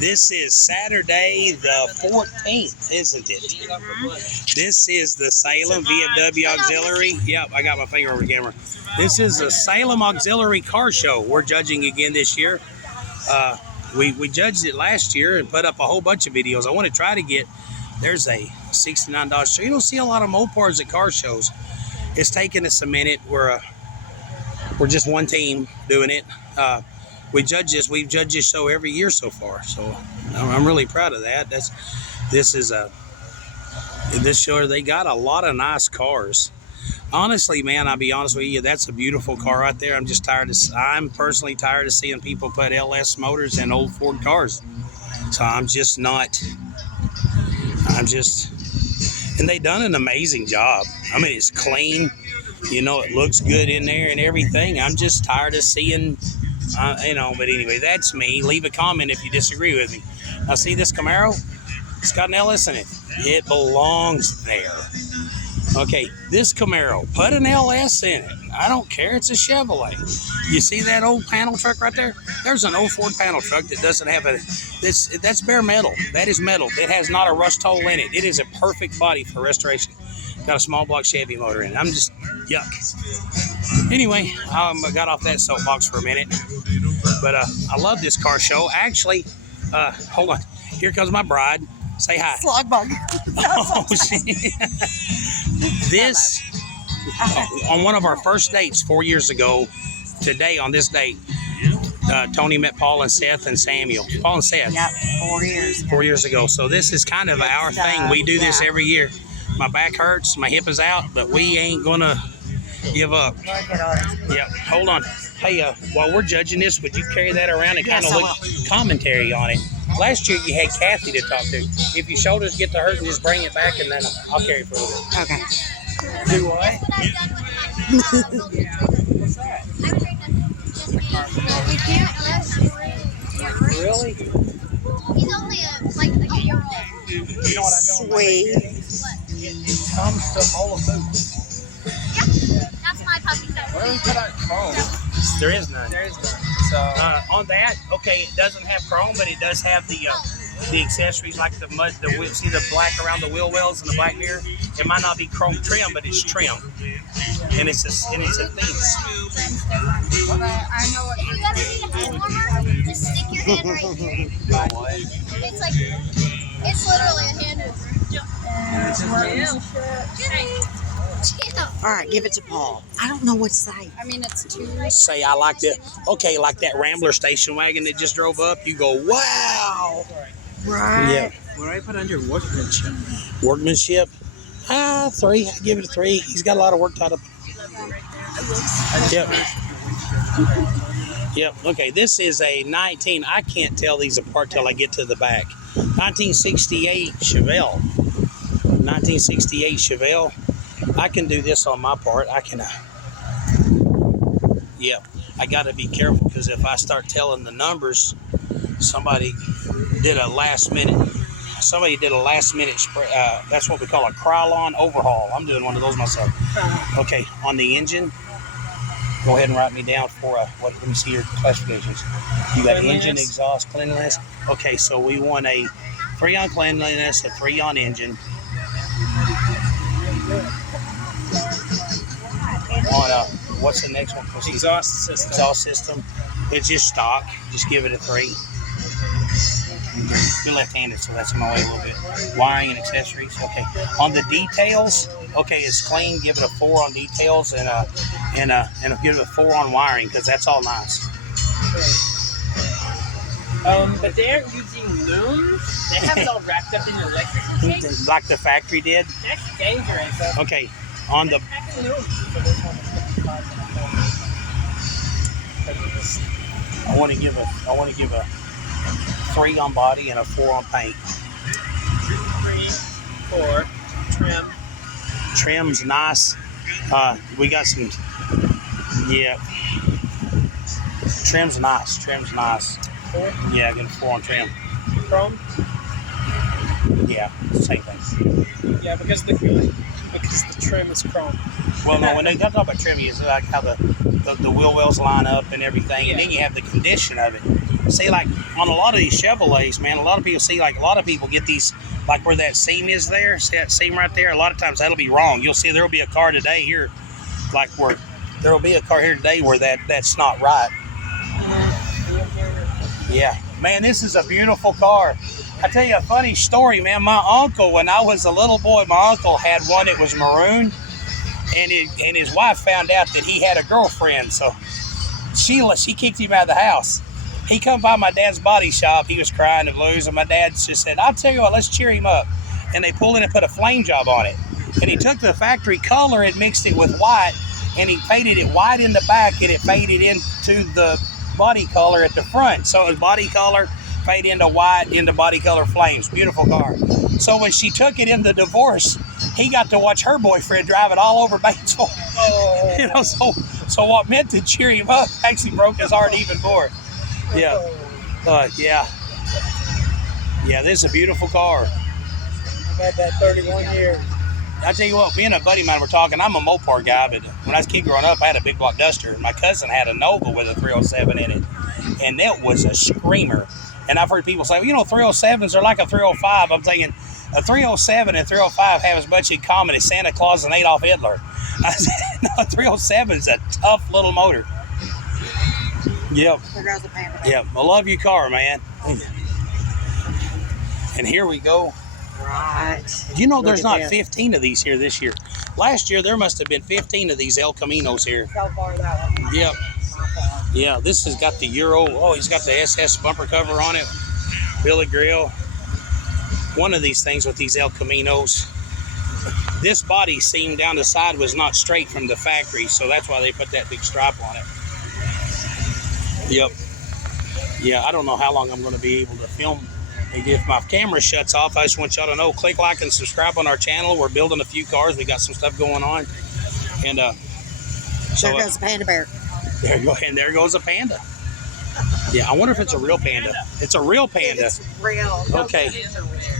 This is Saturday the 14th, isn't it? This is the Salem VFW Auxiliary. Yep, I got my finger over the camera. This is the Salem Auxiliary Car Show. We're judging again this year. We judged it last year and put up a whole bunch of videos. I want to try to get, there's a $69 show. You don't see a lot of Mopars at car shows. It's taking us a minute. We're just one team doing it. We've judged this show every year so far, so I'm really proud of that. This show, they got a lot of nice cars. Honestly, man, I'll be honest with you, that's a beautiful car right there. I'm personally tired of seeing people put LS motors in old Ford cars. So and they done an amazing job. I mean, it's clean, you know, it looks good in there and everything. I'm just tired of seeing, but anyway, that's me. Leave a comment if you disagree with me. Now, see this Camaro? It's got an LS in it. It belongs there. Okay, this Camaro, put an LS in it. I don't care. It's a Chevrolet. You see that old panel truck right there? There's an old Ford panel truck that doesn't have that's bare metal. That is metal. It has not a rust hole in it. It is a perfect body for restoration. Got a small block Chevy motor in it. I'm just, yuck. Anyway, I got off that soapbox for a minute. But I love this car show. Actually, hold on. Here comes my bride. Say hi. Slug bug. Oh, shit. This, on one of our first dates 4 years ago, today on this date, Tony met Paul and Seth and Samuel. Paul and Seth. Yep, 4 years. 4 years ago. So this is kind of our thing. We do this every year. My back hurts, my hip is out, but we ain't gonna give up. Yeah, hold on. Hey, while we're judging this, would you carry that around and kind of look commentary on it? Last year you had Kathy to talk to. If your shoulders get to hurting, just bring it back and then I'll carry it for a little bit. Okay. Do what? What's that? Really? He's only like a year old. You know what I don't Sweet. It comes to all of those. Yeah, that's my puppy. Where do we put our chrome? There is none. There is none. So on that, okay, it doesn't have chrome, but it does have the accessories like the mud, the wheel. See the black around the wheel wells and the black mirror. It might not be chrome trim, but it's trim, and it's a theme. I know what you ever need a hand warmer? Just stick your hand right here. It's literally a hand warmer. All right, give it to Paul. I don't know what side. I mean, it's too. Say I like that. Okay, like that Rambler station wagon that just drove up. You go, wow. Right. Yeah. what do I put under workmanship? Workmanship. 3. I give it a 3. He's got a lot of work tied up. Yep. Yep. Okay, this is a 19. I can't tell these apart till I get to the back. 1968 Chevelle. 1968 Chevelle. I can do this on my part. I can. Yep. I got to be careful because if I start telling the numbers, somebody did a last minute that's what we call a Krylon overhaul. I'm doing one of those myself. Okay, on the engine, go ahead and write me down for let me see your classifications. You got engine, exhaust, cleanliness. Okay, so we want a 3 on cleanliness, a 3 on engine. On what's the next one? Exhaust system. Exhaust system. It's just stock. Just give it a 3. You're left-handed, so that's in my way a little bit. Wiring and accessories. Okay. On the details, okay, it's clean. Give it a 4 on details and give it a 4 on wiring because that's all nice. But they aren't using looms. They have it all wrapped up in electric tape. Like the factory did. That's dangerous. Okay. On the I want to give a 3 on body and a 4 on paint. 3, 4, trim. Trim's nice. We got some. Yeah. Trim's nice. 4? Yeah, I get a 4 on trim. Chrome? Yeah, same thing. Yeah, because the Because the trim is chrome. Well, no, when they talk about trim, it's like how the wheel wells line up and everything, and then you have the condition of it. See, like on a lot of these Chevrolets, man, a lot of people get these, like where that seam is there. See that seam right there? A lot of times that'll be wrong. You'll see there'll be a car today here, like where there will be a car here today where that's not right. Yeah, man, this is a beautiful car. I tell you a funny story, man. My uncle, when I was a little boy, my uncle had one that was maroon, and his wife found out that he had a girlfriend, so she kicked him out of the house. He come by my dad's body shop. He was crying and blues, and my dad just said, "I'll tell you what, let's cheer him up." And they pulled in and put a flame job on it. And he took the factory color and mixed it with white, and he painted it white in the back, and it faded into the body color at the front. So it was body color, fade into white, into body color flames. Beautiful car. So when she took it in the divorce, he got to watch her boyfriend drive it all over Batesville. Oh. You know, so what meant to cheer him up actually broke his heart even more. Yeah. Yeah, this is a beautiful car. I've had that 31 years. I tell you what, me and a buddy of mine were talking. I'm a Mopar guy, but when I was a kid growing up, I had a big block Duster. My cousin had a Nova with a 307 in it, and that was a screamer. And I've heard people say, well, 307s are like a 305. I'm thinking a 307 and 305 have as much in common as Santa Claus and Adolf Hitler. I said, no, a 307 is a tough little motor. Yep. Yep. I love your car, man. And here we go. Right. There's not 15 of these here this year. Last year, there must have been 15 of these El Caminos here. So far, that one. Yep. Yeah, this has got the Euro. Oh, he's got the SS bumper cover on it. Billy Grill. One of these things with these El Caminos. This body seam down the side was not straight from the factory, so that's why they put that big stripe on it. Yep. Yeah, I don't know how long I'm going to be able to film. If my camera shuts off, I just want y'all to know, click like and subscribe on our channel. We're building a few cars. We got some stuff going on. And there goes the panda bear. There you go. And there goes a panda. Yeah, I wonder if it's a real panda. It's a real panda. It's real. Okay.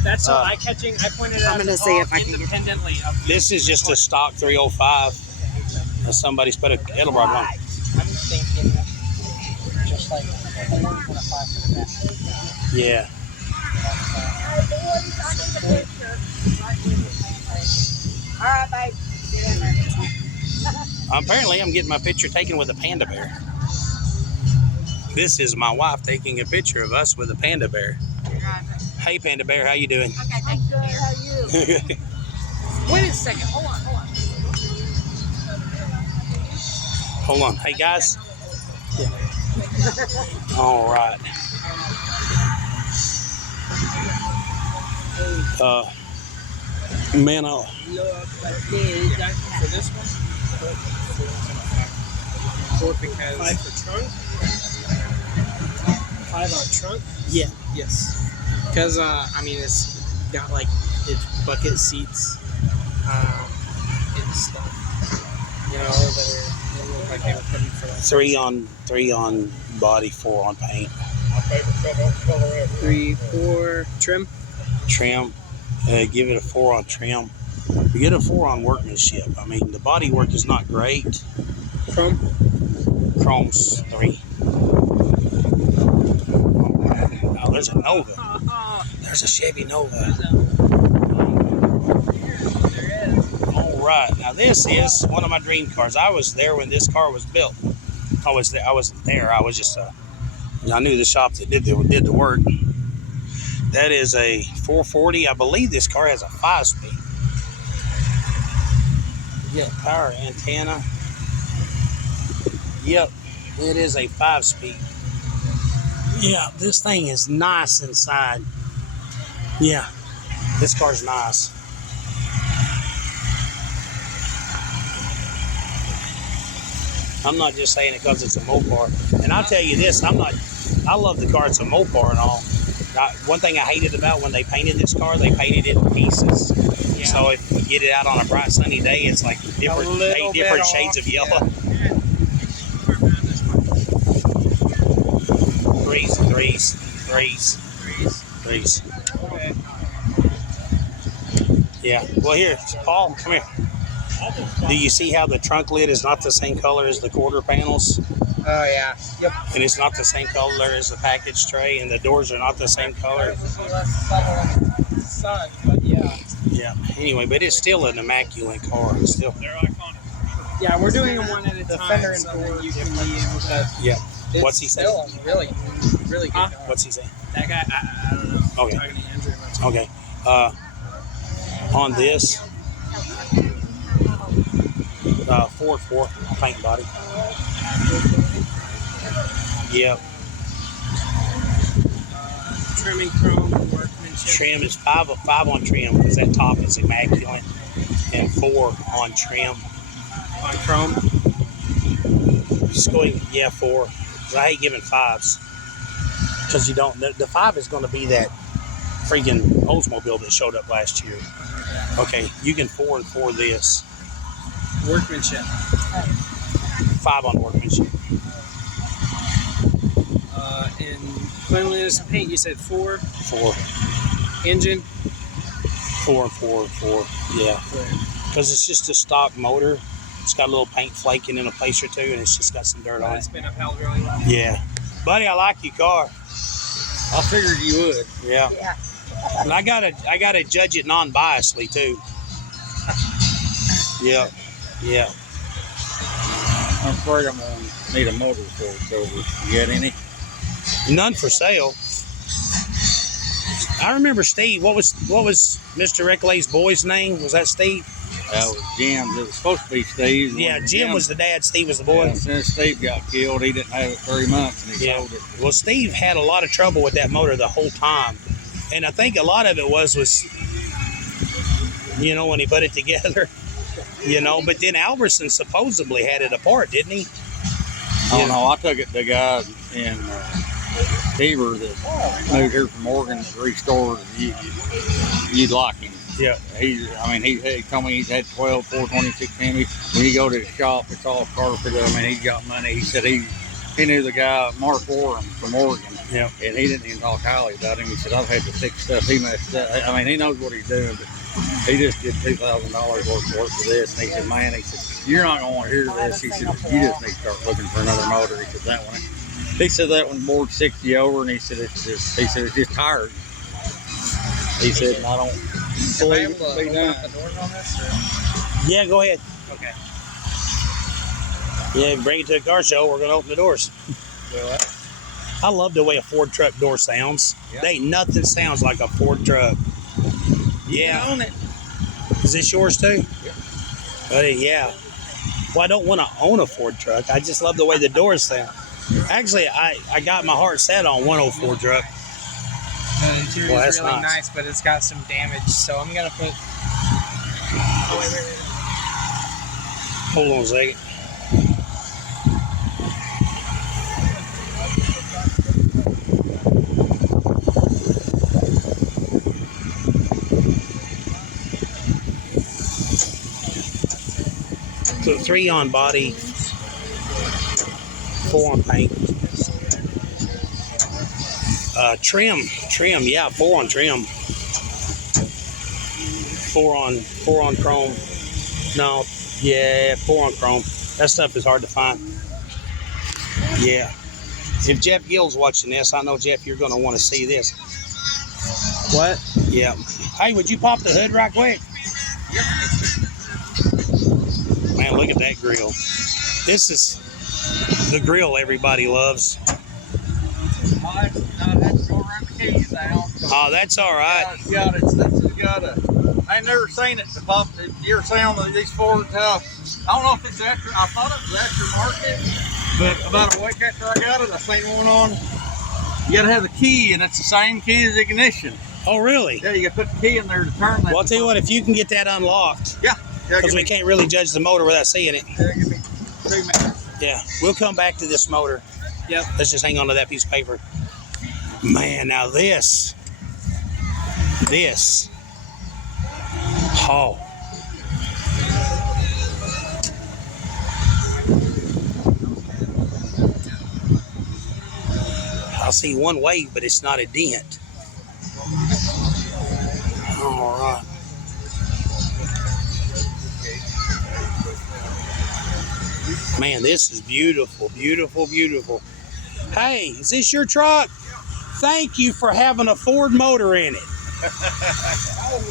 That's so eye-catching. I pointed out. I'm going to see if I can independently. This is just a stock 305. Somebody's put a kettle rod on. I'm thinking just like 125 for the back. Yeah. All right, babe. Apparently, I'm getting my picture taken with a panda bear. This is my wife taking a picture of us with a panda bear. Hey, panda bear, how you doing? Okay, thank you. How are you? Wait a second. Hold on. Hold on. Hey, guys. Yeah. All right. Man, For this one? 4 because 5 for trunk. 5 on trunk. Yeah. Yes. Because it's got like its bucket seats and stuff. That look like they were putting for like 3 on body, 4 on paint. 3, 4 trim. Trim. Give it a 4 on trim. We get a 4 on workmanship. I mean, the body work is not great. Chrome. Chrome's 3. Oh, there's a Nova. There's a Chevy Nova. All right. Now this is one of my dream cars. I was there when this car was built. I wasn't there. I was just I knew the shop that did the work. That is a 440. I believe this car has a 5-speed. Yeah, power antenna. Yep, it is a 5-speed. Yeah, this thing is nice inside. Yeah, this car's nice. I'm not just saying it because it's a Mopar. And I'll tell you this, I love the car. It's a Mopar and all. One thing I hated about when they painted this car, they painted it in pieces. Yeah. So if you get it out on a bright sunny day, it's like 8 different shades of yellow. Threes. Okay. Yeah. Well, here, Paul, come here. Do you see how the trunk lid is not the same color as the quarter panels? Oh yeah. Yep. And it's not the same color as the package tray, and the doors are not the same color. Sun, but yeah. Yeah. Anyway, but it's still an immaculate car. It's still. They're iconic. Yeah, we're doing them one at a The time. fender and so door that you can be able to. Yeah. It's What's he saying? still really, really good. car. What's he saying? That guy, I don't know. Okay. Talking to Andrew about it. Okay. On this, 4 paint and body. Yep. Trimming chrome workmanship. Trim is 5 on trim because that top is immaculate, and 4 on trim. On chrome. Just go ahead, yeah, 4. 'Cause I hate giving 5s because you don't. The 5 is going to be that freaking Oldsmobile that showed up last year. Okay, you can 4 and 4 this. Workmanship. 5 on workmanship. And cleanliness and paint, you said 4. 4. Engine. 4 and 4 and 4. Yeah, because it's just a stock motor. It's got a little paint flaking in a place or two, and it's just got some dirt on it. It's been upheld really well. Yeah, buddy, I like your car. I figured you would. Yeah. And I gotta judge it non-biasedly too. Yeah. Yeah. I'm afraid I'm gonna need a motor before it's over. You got any? None for sale. I remember Steve. What was Mr. Recollet's boy's name? Was that Steve? That was Jim's. It was supposed to be Steve's. Yeah, Jim was the dad. Steve was the boy. Yeah, since Steve got killed, he didn't have it 3 months, and he Yeah. sold it. Well, Steve had a lot of trouble with that motor the whole time, and I think a lot of it was when he put it together, But then Alberson supposedly had it apart, didn't he? I don't know. I took it to the guy in Beaver that moved here from Oregon that restored. You'd like him. Yeah. He told me he's had 12 426 Hemi. When you go to the shop, it's all carpeted. He's got money. He said he knew the guy, Mark Warren from Oregon. Yeah. And he didn't even talk highly about him. He said, I've had to fix stuff he messed up. He knows what he's doing, but he just did $2,000 worth of work for this. And he said, man, you're not going to want to hear this. He said, you just need to start looking for another motor. He said, that one bored 60 over, and he said, it's just tired. He said, and I don't believe it can be done. The doors on this, or? Yeah, go ahead. Okay. Yeah, bring it to the car show. We're going to open the doors. I love the way a Ford truck door sounds. Yeah. There ain't nothing sounds like a Ford truck. Yeah. Own it. Is this yours too? Yeah. Yeah. Well, I don't want to own a Ford truck. I just love the way the doors sound. Actually, I got my heart set on 104 truck. The interior Well, is that's really nice. nice, but it's got some damage, so I'm gonna put. Hold on a second. So 3 on body, 4 on paint. Trim, yeah, 4 on trim. 4 on chrome. No, yeah, 4 on chrome. That stuff is hard to find. Yeah. If Jeff Gill's watching this, I know, Jeff, you're going to want to see this. What? Yeah. Hey, would you pop the hood right quick? Man, look at that grill. This is the grill everybody loves. Oh, that's all right. I ain't never seen it. You're saying these Ford I don't know if it's I thought it was aftermarket, but about a week after I got it, I seen one on. You gotta have the key, and it's the same key as the ignition. Oh, really? Yeah, you gotta put the key in there to turn that. Well, I'll tell you what, if you can get that unlocked, Yeah. because we can't really judge the motor without seeing it. Yeah, give me 2 minutes. Yeah, we'll come back to this motor. Yep. Let's just hang on to that piece of paper. Man, now this. Oh. I see one wave, but it's not a dent. All right. Man, this is beautiful, beautiful, beautiful. Hey, is this your truck? Thank you for having a Ford motor in it.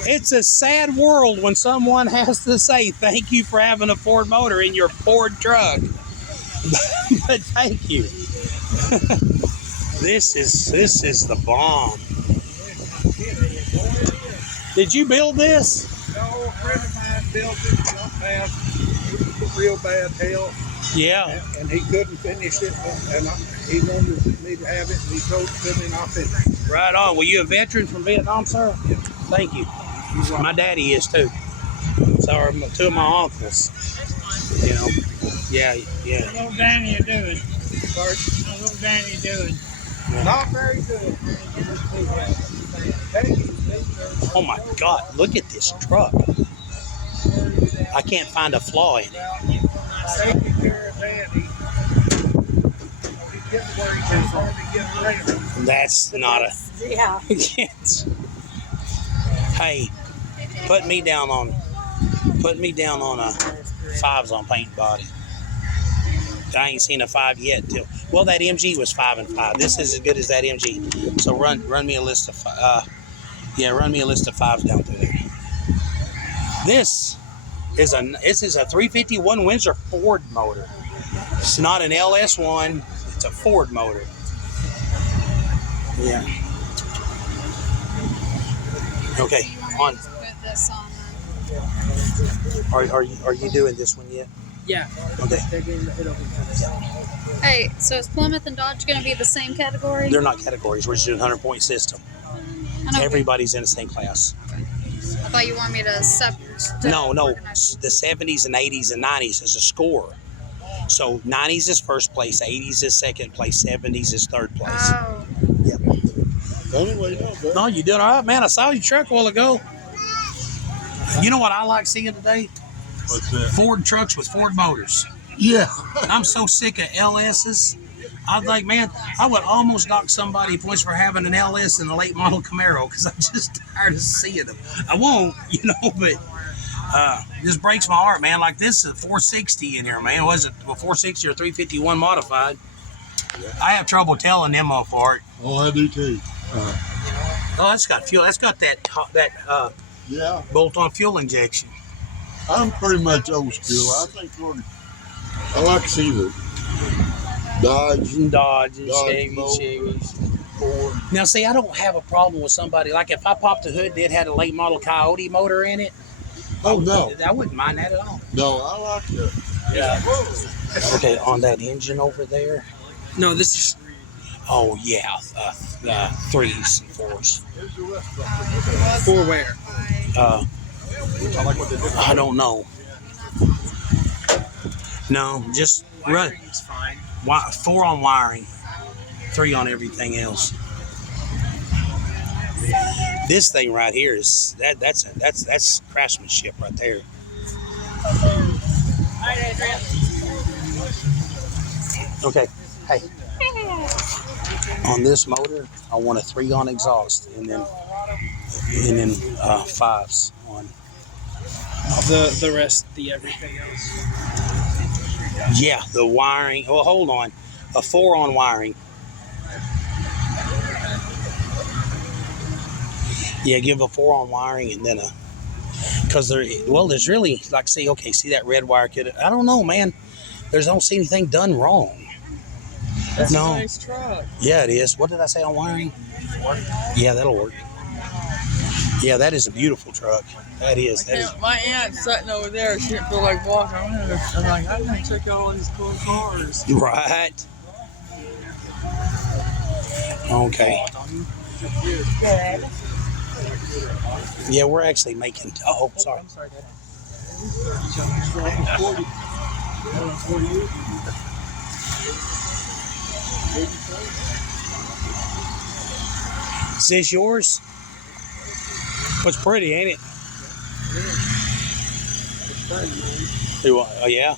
It's a sad world when someone has to say thank you for having a Ford motor in your Ford truck. But thank you. This is the bomb. Did you build this? No, a friend of mine built it. Got bad, real bad hell. Yeah. And he couldn't finish it, and he wanted me to have it, and he told it to me, and I finished it. Right on. Were you a veteran from Vietnam, sir? Thank you. My daddy is too. So are two of my uncles. You know. Yeah, yeah. How little Danny you doing? How little Danny you doing? Not very good. Oh my God! Look at this truck. I can't find a flaw in it. Taking care of Danny. He's getting where he can hardly get ready. That's not a. Yeah. Hey, put me down on a 5s on paint body. I ain't seen a 5 yet. Well, that MG was 5 and 5. This is as good as that MG. So run me a list of run me a list of 5s down through there. This is a 351 Windsor Ford motor. It's not an LS1. It's a Ford motor. Yeah. Okay. On. Put this on Are you doing this one yet? Yeah. Okay. They're getting the hood open for this. Hey, so is Plymouth and Dodge going to be the same category? They're not categories. We're just doing 100-point system. I know, Everybody's in the same class. I thought you wanted me to separate. No. The 70s and 80s and 90s is a score. So 90s is first place, 80s is second place, 70s is third place. Oh. Yep. No, you doing all right, man. I saw your truck a while ago. You know what I like seeing today? What's that? Ford trucks with Ford motors. Yeah. I'm so sick of LS's. I was like, man, I would almost knock somebody points for having an LS and a late model Camaro because I'm just tired of seeing them. I won't, but this breaks my heart, man. Like this is a 460 in here, man. Was it a 460 or 351 modified? I have trouble telling them apart. Oh, I do too. Oh, that's got fuel. That's got that Yeah. bolt-on fuel injection. I'm pretty much old school. I think I like to see the Dodge and Chevy. Ford. Now, see, I don't have a problem with somebody like if I popped the hood, it had a late model Coyote motor in it. Oh no, I wouldn't mind that at all. no, I like that. Yeah. Okay, on that engine over there. No, this is. Oh yeah, 3s and 4s. For where? I don't know. No, just run. It's fine. 4 on wiring, 3 on everything else. This thing right here is that's craftsmanship right there. Okay, hey. On this motor, I want a 3 on exhaust, and then 5s on. The rest, the everything else. Yeah, the wiring. Well, hold on, a 4 on wiring. Yeah, give a 4 on wiring, and then because there's really like see that red wire could. I don't know, man. I don't see anything done wrong. That's No. a nice truck. Yeah, it is. What did I say on wiring? Yeah, that'll work. Yeah, that is a beautiful truck. That is. My aunt's sitting over there. She didn't feel like walking. I'm like, I'm going to check out all these cool cars. Right. Okay. Yeah, we're actually making. Oh, sorry. I'm sorry, Dad. Is this yours? It's pretty, ain't it? Oh, yeah.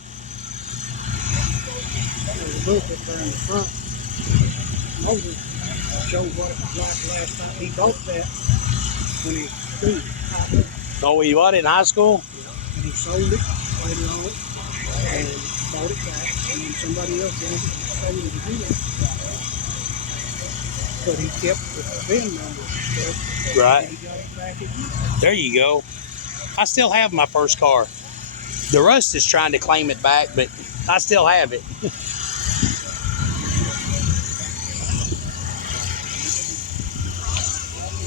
Oh, you bought it in high school? And he sold it later on. And bought it back, and then somebody else told him to do that. But he kept the VIN number and stuff. Right. He got it back again. There you go. I still have my first car. The Rust is trying to claim it back, but I still have it.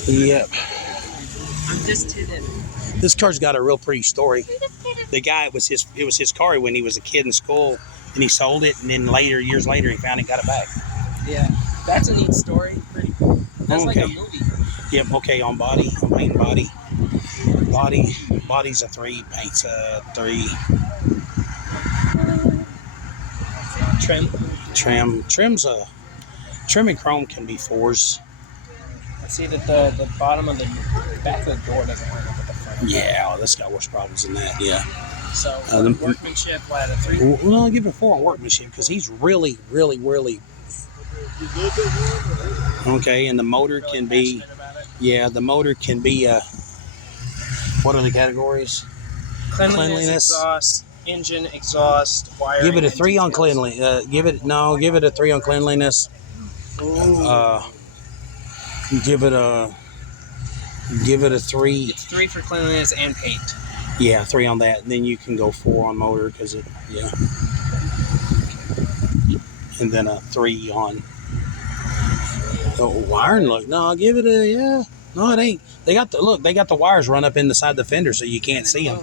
Yep. I'm just kidding. This car's got a real pretty story. The guy, it was his car when he was a kid in school, and he sold it, and then years later, he found it and got it back. Yeah, that's a neat story. Pretty cool. That's like a Okay. movie. Yep, okay, on main body. Body's a 3, paint's a 3. Trim and chrome can be 4s. I see that the bottom of the back of the door doesn't line up with the front. Yeah, this got worse problems than that, yeah. So The- workmanship, what, a 3? Well, I'll give it a 4 on workmanship because he's really. Okay, and the motor Really can be, passionate about it. yeah, the motor can be, what are the categories? Cleanliness, exhaust, engine, exhaust, wiring. Give it a and 3 on details. cleanliness. Give it a 3 on cleanliness. Give it a 3. It's 3 for cleanliness and paint. Yeah, 3 on that. And then you can go 4 on motor because it, yeah. And then a 3 on the wiring. Look, no, I'll give it a, yeah. No, it ain't. They got the wires run up in the side of the fender so you can't see them.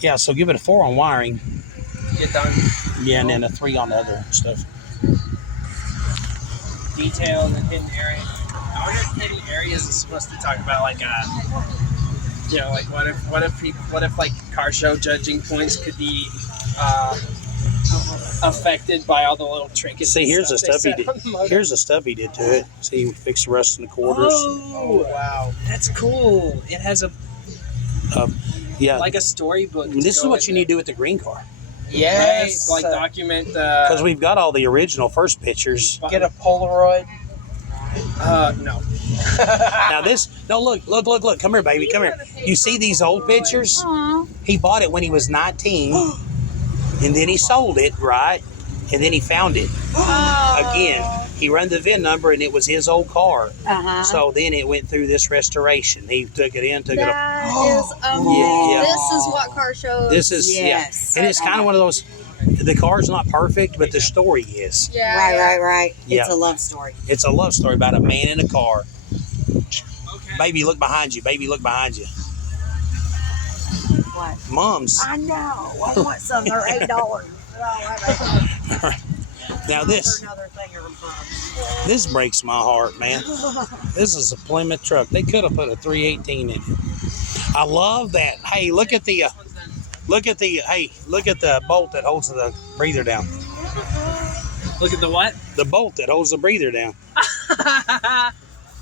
Yeah, so give it a 4 on wiring. Get done. Yeah, and then a 3 on the other stuff. Details and hidden areas. I wonder if hidden areas is supposed to talk about like you know, like what if like car show judging points could be affected by all the little trinkets. See, here's the and stuff he they did. set on the motor. Here's the stuff he did to it. See, he fixed the rust in the quarters. Oh wow, that's cool. It has a Yeah, like a storybook. to this is go what with you it. need to do with the green car Yes, like document because we've got all the original first pictures. Get a Polaroid. No. Now this, no, look, come here, baby, come here. You see these old pictures? He bought it when he was 19, and then he sold it, right? And then he found it again. He ran the VIN number, and it was his old car. So then it went through this restoration. He took it in, took it up. That is amazing. Yeah. This is what car shows. This is Yes. yeah, and it's kind of one of those. The car's not perfect, but the story is. Yeah. Right. Yeah. It's a love story. It's a love story about a man in a car. Okay. Baby, look behind you. Baby, look behind you. What? Mom's. I know. I want some. They're $8. Now this Another thing of this breaks my heart, man. This is a Plymouth truck. They could have put a 318 in it. I love that. Hey, look at the bolt that holds the breather down. Look at the what? The bolt that holds the breather down.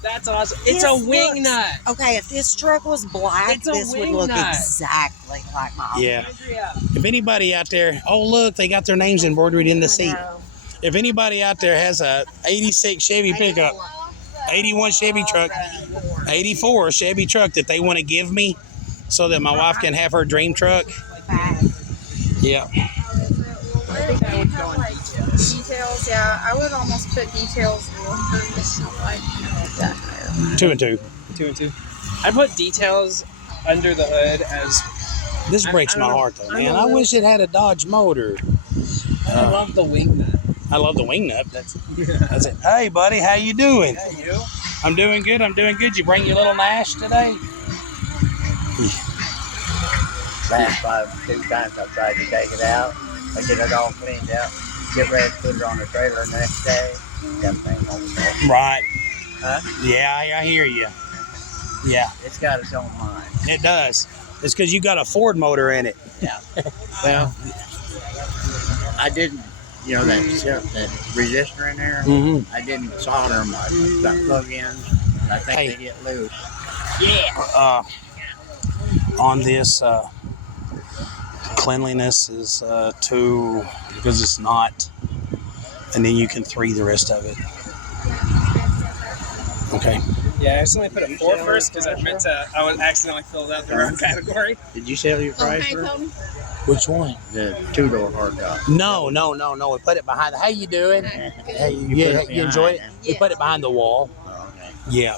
That's awesome. It's a wing nut. Okay, if this truck was black, It's a this would wing look nut. exactly like my own. Yeah. If anybody out there, oh look, they got their names embroidered in the seat. If anybody out there has a 86 Chevy pickup, 81 Chevy truck, 84 Chevy truck that they want to give me so that my wife can have her dream truck. Yeah. I think I would go in details. Details, yeah. I would almost put details like that. 2 and 2. 2 and 2. I put details under the hood as This breaks I my don't know. heart though, I'm man. a I little- wish it had a Dodge motor. I love the wing nut. I love the wing nut. That's it. Hey, buddy, how you doing? Hey, you? I'm doing good. You bring your little Nash today? Last 2 times I tried to take it out. I get it all cleaned out. Get ready to put it on the trailer the next day. Everything on the trailer. Right. Huh? Yeah, I hear you. Yeah, It's got its own mind. it does. It's because you got a Ford motor in it. Well, I didn't, you know, that resistor in there, Mm-hmm. I didn't solder them. I got plug-ins. And I think Hey. they get loose. On this, cleanliness is 2 because it's not, and then you can 3 the rest of it. Okay. Yeah, I accidentally put a 4 first because I was accidentally filled out the wrong category. Did you sell your Oh, Chrysler? Chrysler? Which one? The two-door hardtop. No. We put it behind. How you doing? Hey, you enjoy it? We put it behind the wall. Oh, okay. Yeah.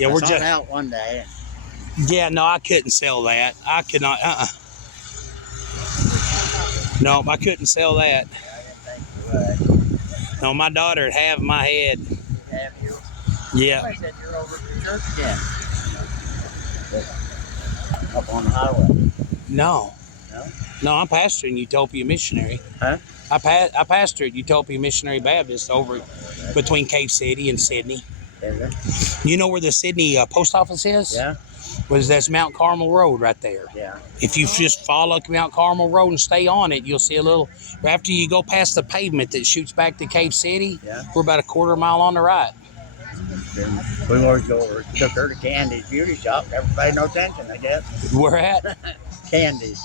I We're saw just. it out one day. Yeah, no, I couldn't sell that. I could not. No, I couldn't sell that. No, my daughter would have my head. Have you? Yeah. I said you're over at the church again. Up on the highway. No. No? No, I'm pastoring Utopia Missionary. Huh? I pastored Utopia Missionary Baptist over between Cave City and Sydney. Is it? You know where the Sydney post office is? Yeah. That's Mount Carmel Road right there. Yeah. If you just follow Mount Carmel Road and stay on it, you'll see a little. After you go past the pavement that shoots back to Cave City, Yeah. we're about a quarter mile on the right. We always go over. Took her to Candy's beauty shop. Never paid no attention, I guess. We're at. Candy's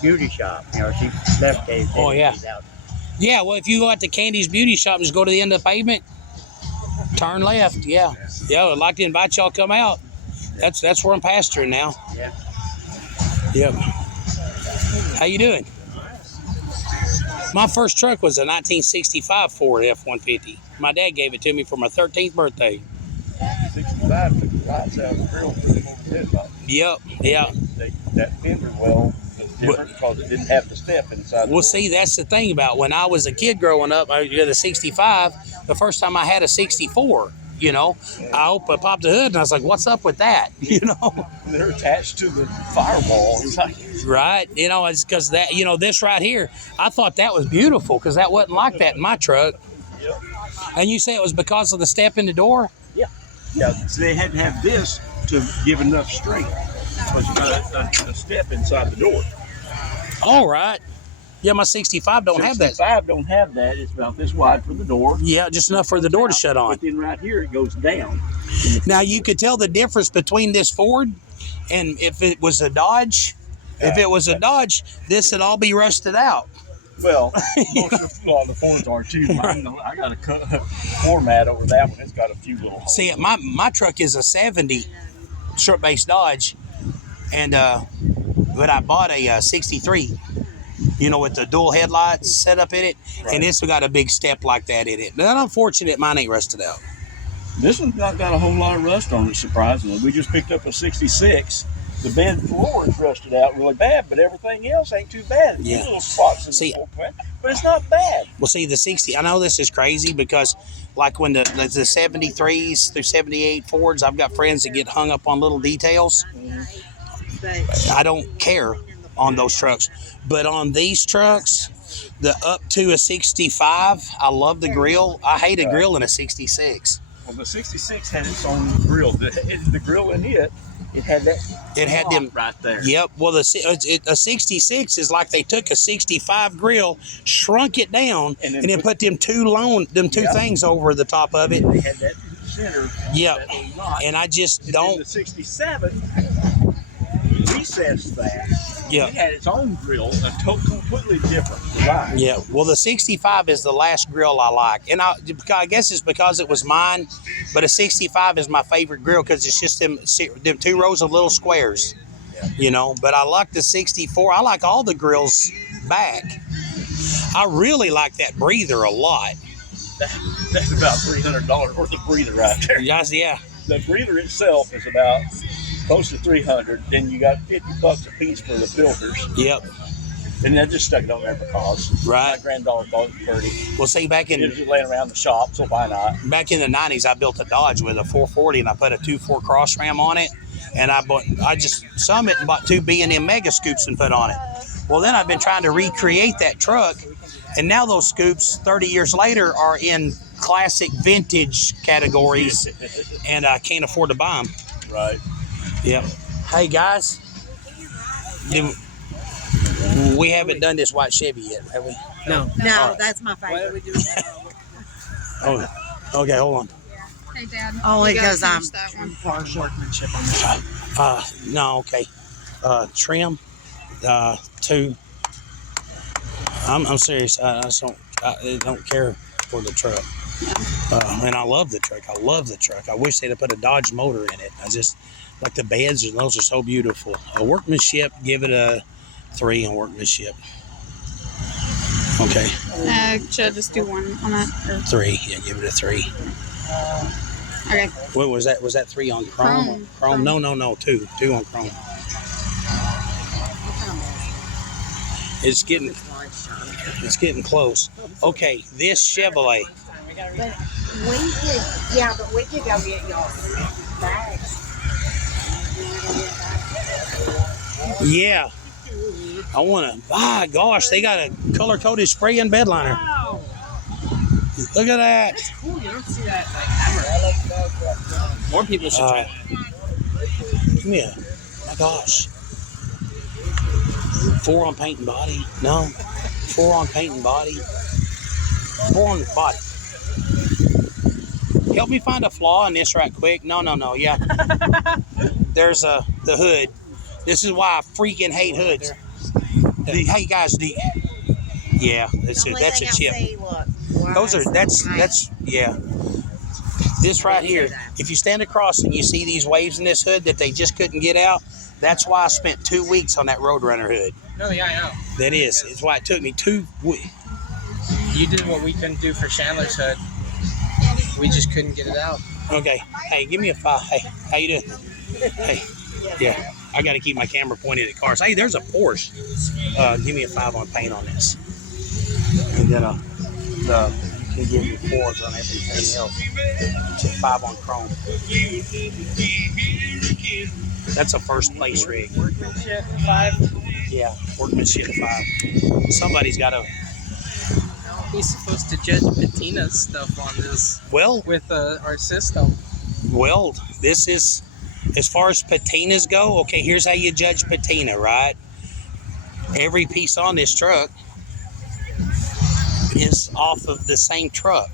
beauty shop. You know, she left Cave City. Oh, yeah. She's out. Yeah, well, if you go out to Candy's Beauty Shop and just go to the end of the pavement, turn left. Yeah, I'd like to invite y'all to come out. That's where I'm pastoring now. Yeah. Yep. How you doing? My first truck was a 1965 Ford F-150. My dad gave it to me for my 13th birthday. 65 took the lights out of the grill for the headlight. Yep. Yeah. That fender well was different because it didn't have the step inside. Well, see, that's the thing about when I was a kid growing up, I had a 65. The first time I had a 64, you know, I popped the hood and I was like, what's up with that? You know? They're attached to the firewall. It's like, Right. You know, it's because that, you know, this right here, I thought that was beautiful because that wasn't like that in my truck. Yep. And you say it was because of the step in the door? yeah, so they had to have this to give enough strength. Because you got a step inside the door. All right. Yeah, my 65 don't have that. 65 don't have that. It's about this wide for the door. Yeah, just enough for the door to shut on. But then right here it goes down. Now, you could tell the difference between this Ford and if it was a Dodge. If it was a Dodge, this would all be rusted out. Well, most of a lot of the Fords are too. I got a format over that one. It's got a few little holes. See, my truck is a 70 short base Dodge, and but I bought a 63, you know, with the dual headlights set up in it, and this got a big step like that in it. But unfortunate, mine ain't rusted out. This one's not got a whole lot of rust on it, surprisingly. We just picked up a 66. The bed floor is rusted out really bad, but everything else ain't too bad. Yeah. There's little spots in See, the floor plan, but it's not bad. Well, see, the 60, I know this is crazy because, like, when the 73s through 78 Fords, I've got friends that get hung up on little details. I don't care on those trucks. But on these trucks, the up to a 65, I love the grill. I hate a grill in a 66. Well, the 66 had its own grill. The grill in it had that. It had them right there. Yep. Well, a 66 is like they took a 65 grill, shrunk it down, and then put them two things over the top of it. They had that center. Yep. That little notch. And I just And don't. then the 67 recessed that. Yeah. It had its own grill, a completely different design. Yeah. Well, the 65 is the last grill I like, and I guess it's because it was mine. But a 65 is my favorite grill because it's just them two rows of little squares, you know. But I like the 64. I like all the grills back. I really like that breather a lot. That's about $300 worth of breather right there. Yes, yeah. The breather itself is about close to $300. Then you got $50 a piece for the filters, Yep. and I just stuck it on there because Right. my granddaughter bought it for $30. Well, see, back It in was just laying around the shop, so why not? the 90s, I built a Dodge with a 440, and I put a 2.4 cross ram on it, and I just summed it and bought two B&M Mega Scoops and put on it. Well, then I've been trying to recreate that truck, and now those scoops, 30 years later, are in classic vintage categories, and I can't afford to buy them. Right. Yep. Hey, guys. We haven't done this white Chevy yet, have we? No. No, that's my Why are favorite. we doing Oh, okay, hold on. Hey, Dad. Only you gotta 'cause I'm- finish that one. poor workmanship on this? No, okay. Trim, 2. I'm serious. I don't care for the truck. And I love the truck. I wish they'd have put a Dodge motor in it. I just like the beds, those are so beautiful. Workmanship, give it a 3 on workmanship. Okay. Should I just do 1 on that? Or? 3. Yeah, give it a 3. Okay. What was that? Was that 3 on chrome? Chrome? No. 2. 2 on chrome. It's getting close. Okay, this Chevrolet. But we could go get y'all bags. Yeah. I want to. Ah, gosh, they got a color-coded spray-in bed liner. Wow. Look at that. That's cool. You don't see that like ever. More people should try that. Yeah. My gosh. 4 on paint and body. No. 4 on paint and body. 4 on the body. Help me find a flaw in this right quick. No. Yeah. There's the hood. This is why I freaking hate hoods. Hey guys, yeah, that's a chip. That's yeah. This right here, if you stand across and you see these waves in this hood that they just couldn't get out, that's why I spent 2 weeks on that Roadrunner hood. No, yeah, I know. That is. It's why it took me 2 weeks. You did what we couldn't do for Chandler's hood. We just couldn't get it out. Okay. Hey, give me a 5. Hey, how you doing? Hey, yeah. I got to keep my camera pointed at cars. Hey, there's a Porsche. Give me a 5 on paint on this. And then you can give me 4s on everything else. 5 on chrome. That's a first place rig. Workmanship 5. Yeah, workmanship 5. Somebody's got to. He's supposed to judge patina stuff on this. Well, with our system. Well, this is. As far as patinas go, okay, here's how you judge patina, right? Every piece on this truck is off of the same truck.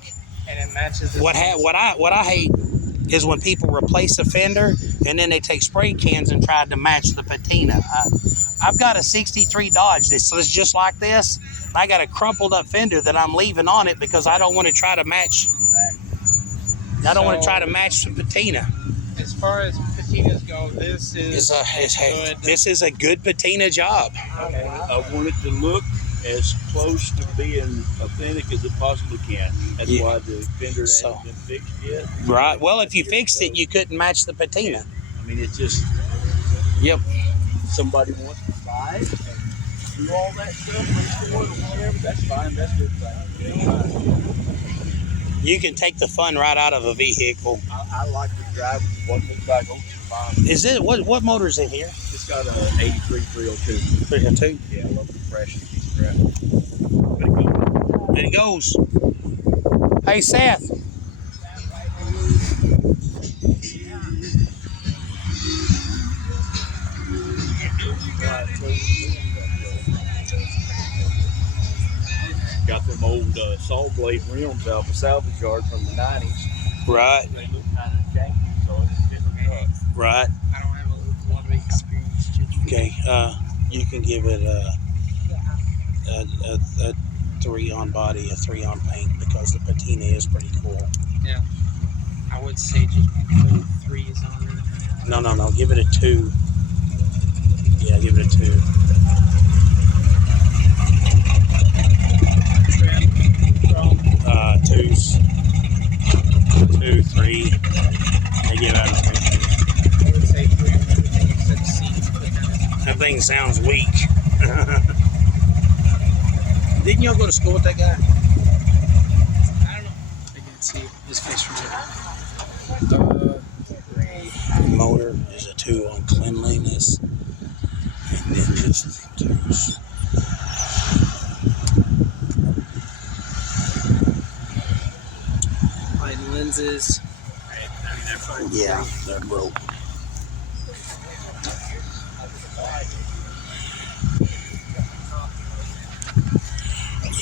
And it matches. What I hate is when people replace a fender and then they take spray cans and try to match the patina. I've got a 63 Dodge that's just like this. I got a crumpled up fender that I'm leaving on it because I don't want to try to match. I don't want to try to match the patina. As far as patinas go, this is this is a good patina job. Okay. I want it to look as close to being authentic as it possibly can. That's why the fender hasn't been fixed yet. Right. Well, if you fixed it, you couldn't match the patina. I mean, it's just. Yep. Somebody wants to buy it and do all that stuff, restore it or whatever. That's fine. That's good thing. You can take the fun right out of a vehicle. I like to drive what looks like 05. Is it what motor is in here? It's got an 83 302. 302? Yeah, I love the fresh piece of crap. There it goes. Hey, Seth. Got them old saw blade rims out of a salvage yard from the 90s. Right. They look kind of janky, so it's a different truck. Right. I don't have a lot of experience. Okay. You can give it a 3 on body, a 3 on paint because the patina is pretty cool. Yeah. I would say just put 3s on it. No. Give it a 2. Yeah, give it a 2. Twos. 2, 3. They give out a 3. I would say 3 on everything except seats. That thing sounds weak. Didn't y'all go to school with that guy? I don't know. I can't see his face from here. Motor is a 2 on cleanliness. And then just 2s. Lenses. Yeah, they're broke.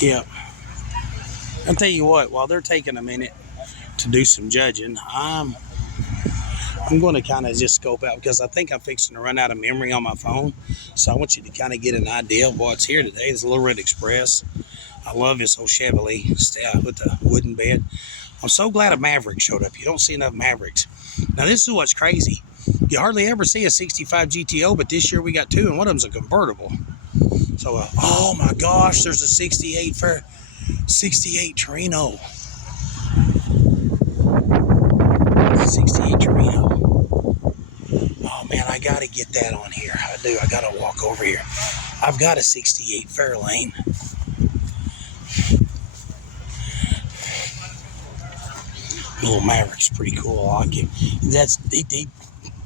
Yeah. I'll tell you what, while they're taking a minute to do some judging, I'm going to kind of just scope out because I think I'm fixing to run out of memory on my phone. So I want you to kind of get an idea of what's here today. It's a Little Red Express. I love this old Chevrolet with the wooden bed. I'm so glad a Maverick showed up. You don't see enough Mavericks. Now, this is what's crazy. You hardly ever see a 65 GTO, but this year we got 2, and one of them's a convertible. So, oh my gosh, there's a 68 Torino. 68 Torino. Oh man, I gotta get that on here. I do. I gotta walk over here. I've got a 68 Fairlane. Little Maverick's pretty cool. I like it. They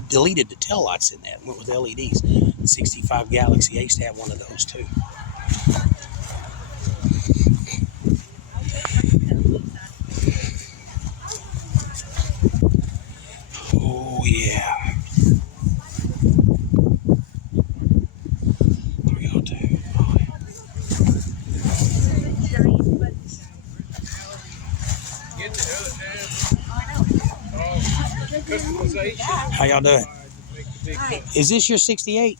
deleted the tail lights in that. Went with LEDs. The 65 Galaxy. I used to have one of those too. Oh yeah. 302. Oh, yeah. How y'all doing? Hi. Is this your 68?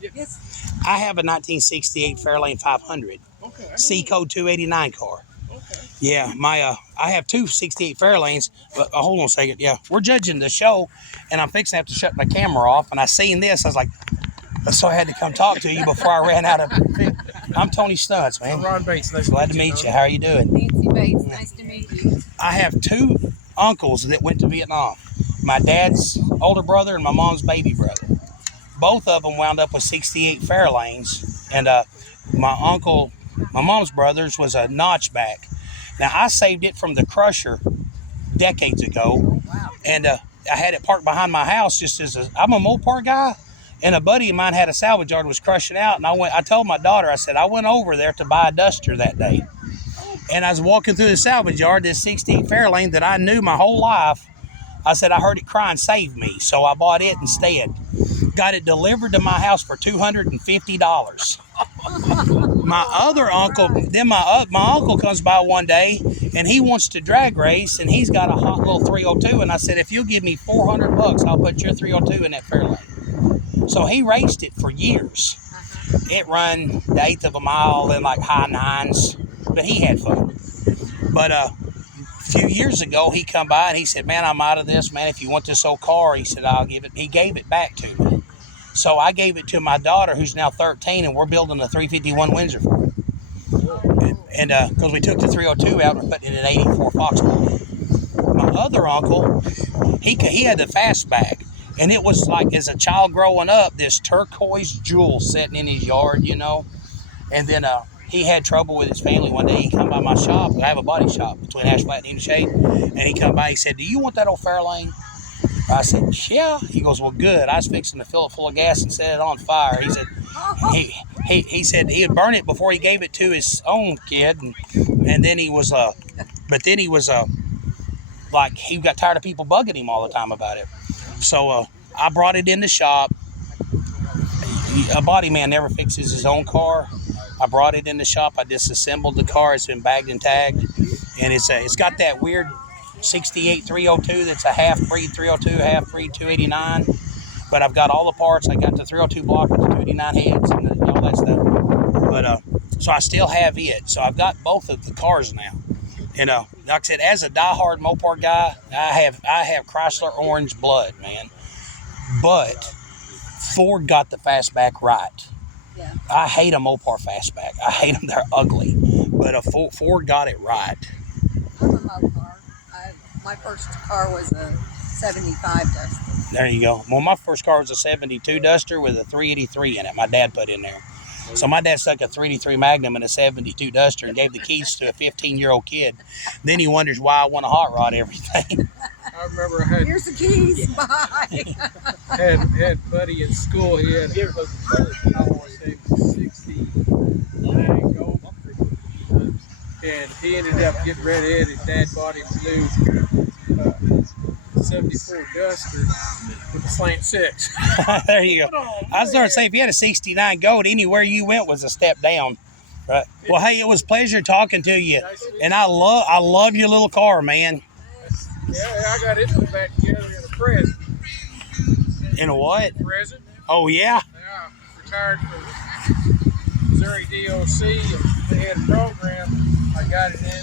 Yes. I have a 1968 Fairlane 500. Okay. C code 289 car. Okay. Yeah, I have two 68 Fairlanes. But hold on a second. Yeah, we're judging the show, and I'm fixing to have to shut my camera off. And I seen this, I was like, so I had to come talk to you before I ran out of. I'm Tony Stunts, man. I'm Ron Bates. Nice Glad to meet you. How are you doing? Nancy Bates, nice to meet you. I have two uncles that went to Vietnam. My dad's older brother and my mom's baby brother. Both of them wound up with 68 Fairlanes, and my mom's brother's was a notchback. Now I saved it from the crusher decades ago, and I had it parked behind my house. I'm a Mopar guy, and a buddy of mine had a salvage yard, was crushing out, and I told my daughter, I said I went over there to buy a Duster that day, and I was walking through the salvage yard, this 68 Fairlane that I knew my whole life. I said, I heard it cry and saved me, so I bought it instead. Got it delivered to my house for $250. My other uncle, then my uncle comes by one day, and he wants to drag race, and he's got a hot little 302, and I said, if you'll give me $400, I'll put your 302 in that Fairlane. So he raced it for years. It run the eighth of a mile in like high nines, but he had fun. But few years ago, he come by and he said, man, I'm out of this, man. If you want this old car, he said, I'll give it. He gave it back to me. So I gave it to my daughter, who's now 13, and we're building a 351 Windsor for her. And because we took the 302 out and we're putting it in an 84 Foxborough. My other uncle, he had the fastback, and it was like, as a child growing up, this turquoise jewel sitting in his yard, you know. And then he had trouble with his family one day. He come by my shop. I have a body shop between Ashflat and English Shade. And he come by. He said, do you want that old Fairlane? I said, yeah. He goes, well, good. I was fixing to fill it full of gas and set it on fire. He said, he said he would burn it before he gave it to his own kid. And then he was, like, he got tired of people bugging him all the time about it. So I brought it in the shop. A body man never fixes his own car. I brought it in the shop. I disassembled the car. It's been bagged and tagged, and it's got that weird 68 302 that's a half-breed 302, half-breed 289. But I've got all the parts. I got the 302 block with the 289 heads and all that stuff. But so I still have it. So I've got both of the cars now. And like I said, as a diehard Mopar guy, I have Chrysler orange blood, man. But Ford got the fastback right. Yeah. I hate a Mopar fastback. I hate them. They're ugly. But Ford got it right. I'm a Mopar. My first car was a 75 Duster. There you go. Well, my first car was a 72 Duster with a 383 in it. My dad put in there. So my dad stuck a 383 Magnum in a 72 Duster and gave the keys to a 15-year-old kid. Then he wonders why I want to hot rod everything. I remember I had Here's the keys. Bye. had buddy in school. He had I want to say 69 gold, and he ended up getting rid of it. His dad bought him a new 74 Duster with a slant six. There you go. I was going to say, if you had a 69 Gold, anywhere you went was a step down. Right. Well, hey, it was a pleasure talking to you, and I love your little car, man. Yeah, I got it put back together in a present. In a what? Present. Oh, yeah? Yeah, retired from Missouri DOC, and they had a program. I got it in.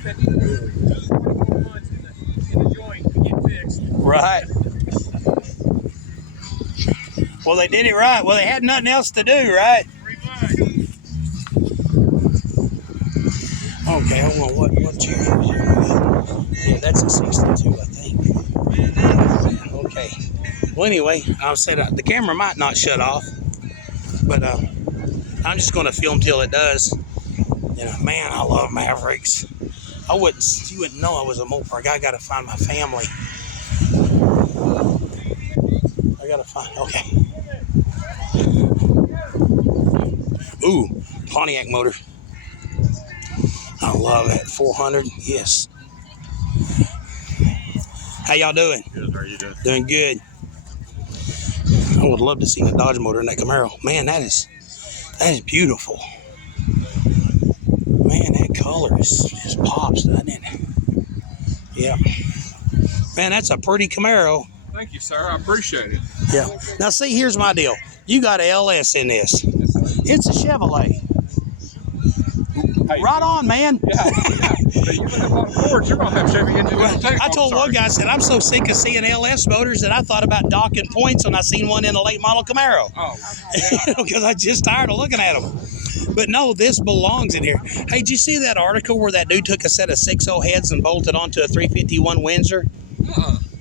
Spent 24 months in the joint to get fixed. Right. Well, they did it right. Well, they had nothing else to do, right? 3 Okay, hold on. What year? Yeah, that's a 62, I think. Yeah, okay. Well, anyway, I said the camera might not shut off, but I'm just going to film till it does. You know, man, I love Mavericks. You wouldn't know I was a Mopar guy. I got to find my family. Okay. Ooh, Pontiac motor. I love that 400. Yes. How y'all doing? Good. How are you doing? Doing good. I would love to see a Dodge motor in that Camaro. Man, that is beautiful. Man, that color just pops, doesn't it? Yeah. Man, that's a pretty Camaro. Thank you, sir. I appreciate it. Yeah. Now, see, here's my deal. You got a LS in this. It's a Chevrolet. Hey. Right on, man. Yeah. But you're gonna have a lot of Fords. You're gonna have Chevy engine. I told one guy, I said, I'm so sick of seeing LS motors that I thought about docking points when I seen one in a late model Camaro. Oh, yeah. Because I'm just tired of looking at them. But no, this belongs in here. Hey, did you see that article where that dude took a set of 6.0 heads and bolted onto a 351 Windsor?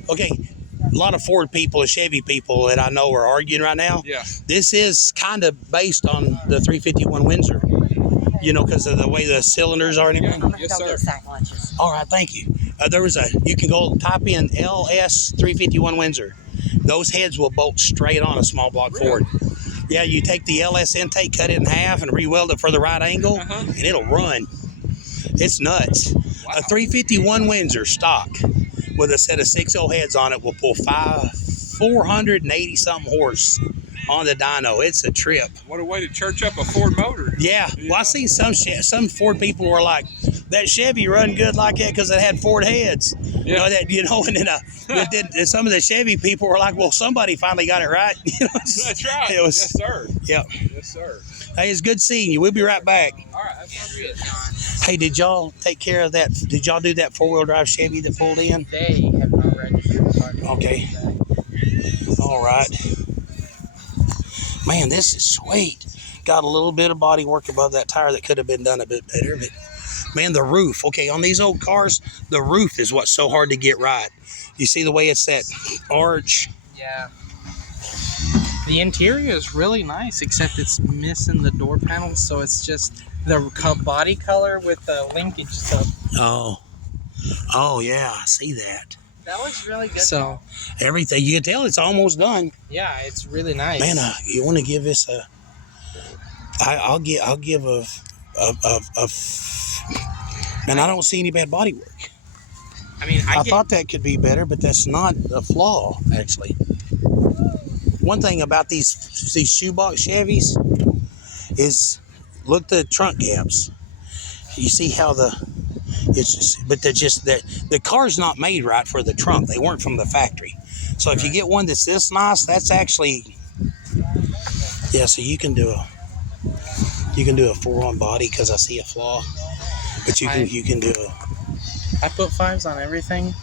Okay, a lot of Ford people and Chevy people that I know are arguing right now. Yeah. This is kind of based on the 351 Windsor, you know, because of the way the cylinders are and everything. Yes, sir. All right, thank you. You can go type in LS 351 Windsor. Those heads will bolt straight on a small block Ford. Yeah, you take the LS intake, cut it in half, and re-weld it for the right angle, and it'll run. It's nuts. Wow. A 351 Windsor stock with a set of 6.0 heads on it will pull 480-something horse on the dyno. It's a trip. What a way to church up a Ford motor. Yeah. Well, I seen some Ford people were like, that Chevy run good like that because it had Ford heads. Yeah. And then some of the Chevy people were like, well, somebody finally got it right. That's right. It was, yes, sir. Yep. Yes, sir. Hey, it's good seeing you. We'll be right back. All right, that sounds good. Hey, did y'all take care of that? Did y'all do that four-wheel drive Chevy that pulled in? They have not registered. Okay. All right. Man, this is sweet. Got a little bit of body work above that tire that could have been done a bit better, but man, the roof. Okay, on these old cars, the roof is what's so hard to get right. You see the way it's that arch? Yeah. The interior is really nice, except it's missing the door panels, so it's just the body color with the linkage stuff. Oh yeah, I see that. That looks really good. So everything, you can tell it's almost done. yeah, it's really nice. Man, you want to give this a? I'll give a. Man, I don't see any bad body work. I mean, I thought that could be better, but that's not a flaw, actually. One thing about these shoebox Chevys is look the trunk gaps. You see how the car's not made right for the trunk. They weren't from the factory. So if you get one that's this nice, that's actually so you can do a 4 on body because I see a flaw, but you can do a. I put 5s on everything,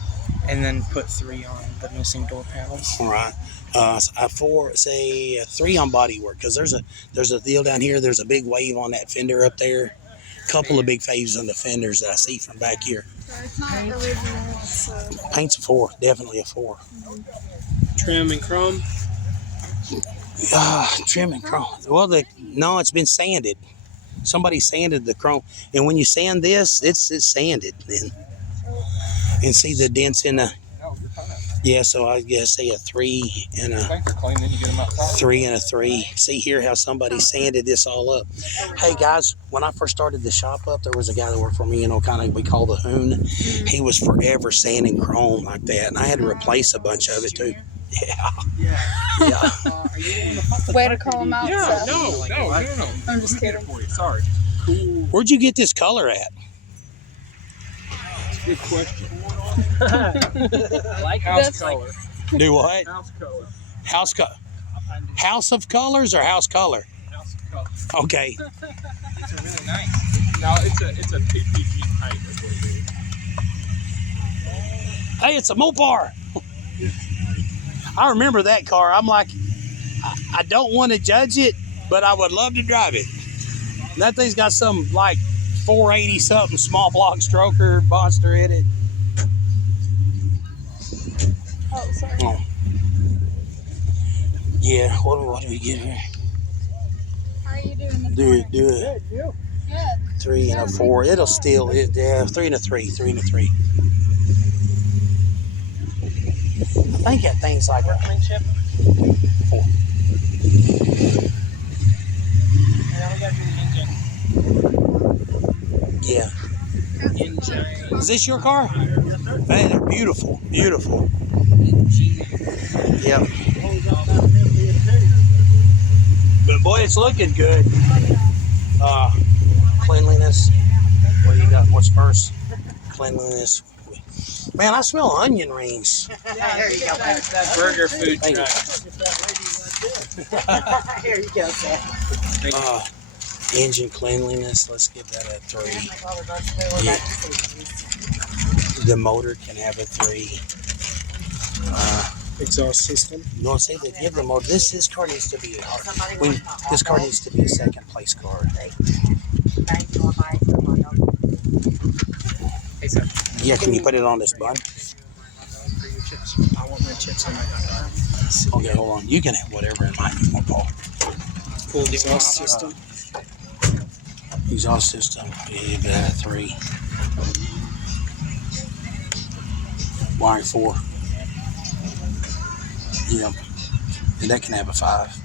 and then put 3 on the missing door panels. All right. A 3 on body work because there's a deal down here. There's a big wave on that fender up there. A couple of big waves on the fenders that I see from back here. It's not original. Paint's a 4, definitely a 4. Trim and chrome. Trim and chrome. Well, no, it's been sanded. Somebody sanded the chrome, and when you sand this, it's sanded then. And see the dents in the. Yeah, so I guess say a 3 and a 3 and a 3. See here how somebody sanded this all up. Hey guys, when I first started the shop up, there was a guy that worked for me, we call the Hoon. He was forever sanding chrome like that, and I had to replace a bunch of it too. Yeah. Way to call him out. Yeah, Seth. no. I'm just kidding. For you. Sorry. Cool. Where'd you get this color at? Good question. Like House color. Do what? House color. House of colors or house color? House of color. Okay. These are really nice. No, it's a PPG paint. That's what it is. Hey, it's a Mopar. I remember that car. I'm like, I don't want to judge it, but I would love to drive it. That thing's got some like 480 something small block stroker monster in it. Oh, sorry. Oh. Yeah, what do we get here? How are you doing this Do morning? it. Good. 3 and a 4. It'll still, yeah, 3 and a 3. 3 and a 3. I think that thing's like a 4. Yeah. Is this your car? Hey, they're beautiful. Beautiful. Yep. But boy, it's looking good. Cleanliness. What do you got? What's first? Cleanliness. Man, I smell onion rings. There you go. That burger food truck. Here you go, Sam. Engine cleanliness. Let's give that a 3. Yeah. The motor can have a 3. Exhaust system. You want to say that? Give the motor. This car needs to be this car needs to be a second place car. Hey, sir. Yeah, can you put it on this bun? For your chips. I want my chips on my car. Okay, hold on. You can have whatever in mind you want, Paul. Full exhaust system. Exhaust system. Yeah, give that a 3. Wiring 4. Yeah. And that can have a 5.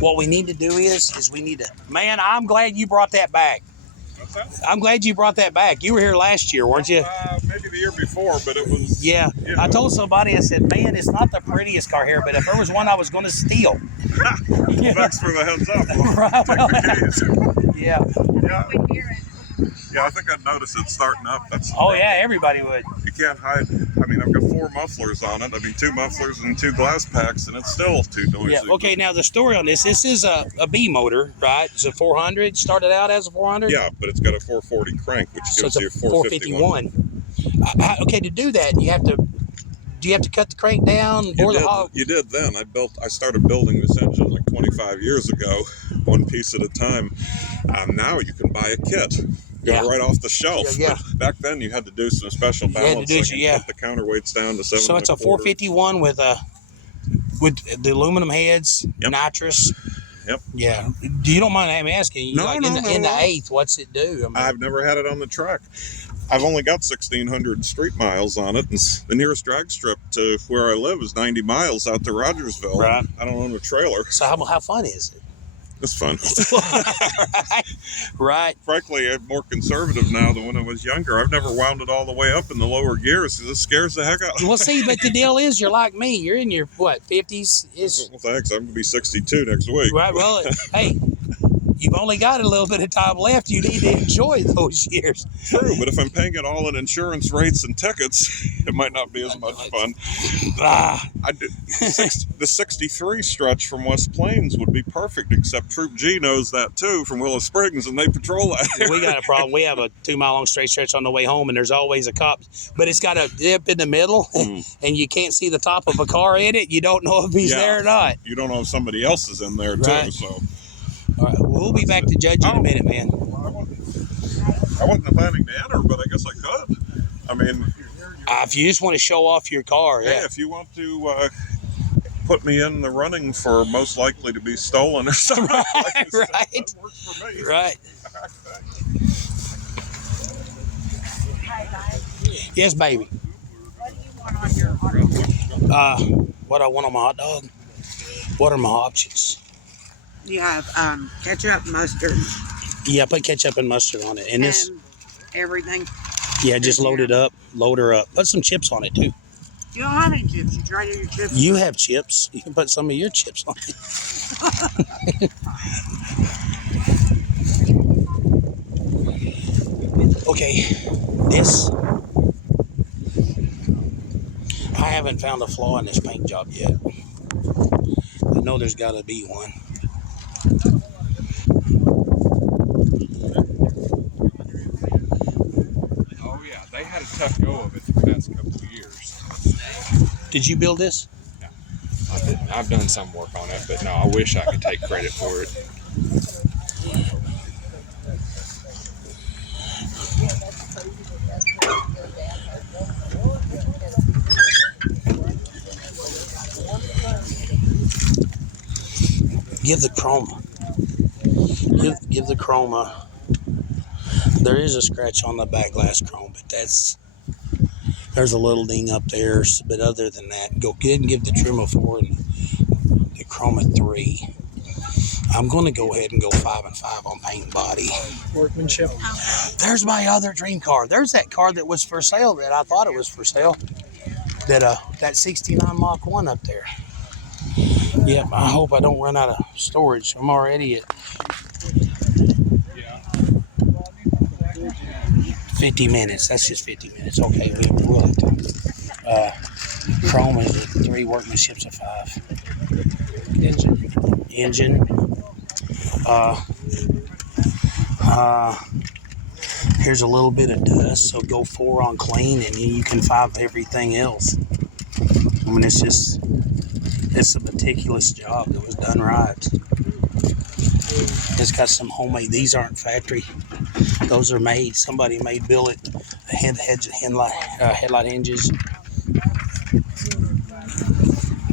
What we need to do is we need to, man, I'm glad you brought that back. What's that? I'm glad you brought that back. You were here last year, weren't you? Maybe the year before, but it was. Yeah. You know. I told somebody, I said, man, it's not the prettiest car here, but if there was one I was going to steal. Well, thanks for the heads up. Right, Take the keys. Yeah. Yeah, I think I'd notice it starting up. That's. Oh, yeah, everybody would. You can't hide. I mean, I've got 4 mufflers on it. I mean, 2 mufflers and 2 glass packs, and it's still too noisy. Yeah. Okay, now the story on this is a B motor, right? It's a 400. Started out as a 400? Yeah, but it's got a 440 crank, which So gives it's you a 451. Okay, to do that, do you have to cut the crank down, bore the hog? You did then. I started building this engine like 25 years ago, one piece at a time. Now you can buy a kit. Go right off the shelf. Yeah. But back then you had to do some special balancing and put the counterweights down to 7 So it's a 451 with the aluminum heads, nitrous. Yep. Yeah. You don't mind me asking? No, in the 8th, what's it do? I mean, I've never had it on the track. I've only got 1,600 street miles on it, and the nearest drag strip to where I live is 90 miles out to Rogersville. Right. I don't own a trailer. So how fun is it? It's fun. Right. Frankly, I'm more conservative now than when I was younger. I've never wound it all the way up in the lower gears because it scares the heck out of me. Well, see, but the deal is you're like me. You're in your, 50s? Well, thanks. I'm going to be 62 next week. Right. Well, hey, you've only got a little bit of time left. You need to enjoy those years. True, but if I'm paying it all in insurance rates and tickets, it might not be as much fun. The 63 stretch from West Plains would be perfect, except Troop G knows that too from Willow Springs, and they patrol that. We got a problem. We have a 2-mile-long straight stretch on the way home, and there's always a cop, but it's got a dip in the middle, and you can't see the top of a car in it. You don't know if he's there or not. You don't know if somebody else is in there too. So, all right, we'll be back to judge in a minute, man. I wasn't planning to enter, but I guess I could. I mean, if you just want to show off your car, yeah. If you want to put me in the running for most likely to be stolen or something, right. That works for me. Right. Yes, baby. What do you want on your hot dog? What I want on my hot dog? What are my options? You have ketchup, mustard, Yeah, put ketchup and mustard on it. And this, everything. yeah, just load it up. Load her up. Put some chips on it, too. You don't have any chips. You tried your chips. You have chips. You can put some of your chips on it. Okay, this. I haven't found a flaw in this paint job yet. I know there's got to be one. Oh yeah, they had a tough go of it the past couple of years. Did you build this? No, I didn't. I've done some work on it, but no, I wish I could take credit for it. Give the chrome. Give the chroma. There is a scratch on the back glass chrome, but there's a little ding up there. But other than that, go ahead and give the trim a 4 and the chrome a 3. I'm going to go ahead and go 5 and 5 on paint and body. Workmanship. There's my other dream car. There's that car that was for sale that I thought it was for sale. That 69 Mach 1 up there. Yep, I hope I don't run out of storage. I'm already at 50 minutes. That's just 50 minutes. Okay, we'll have to. Chrome is a 3, workmanship's a 5. Engine. Here's a little bit of dust, so go 4 on clean, and then you can 5 everything else. I mean, it's a meticulous job that was done right. It's got some homemade. These aren't factory. Those are made. Somebody made billet headlight hinges.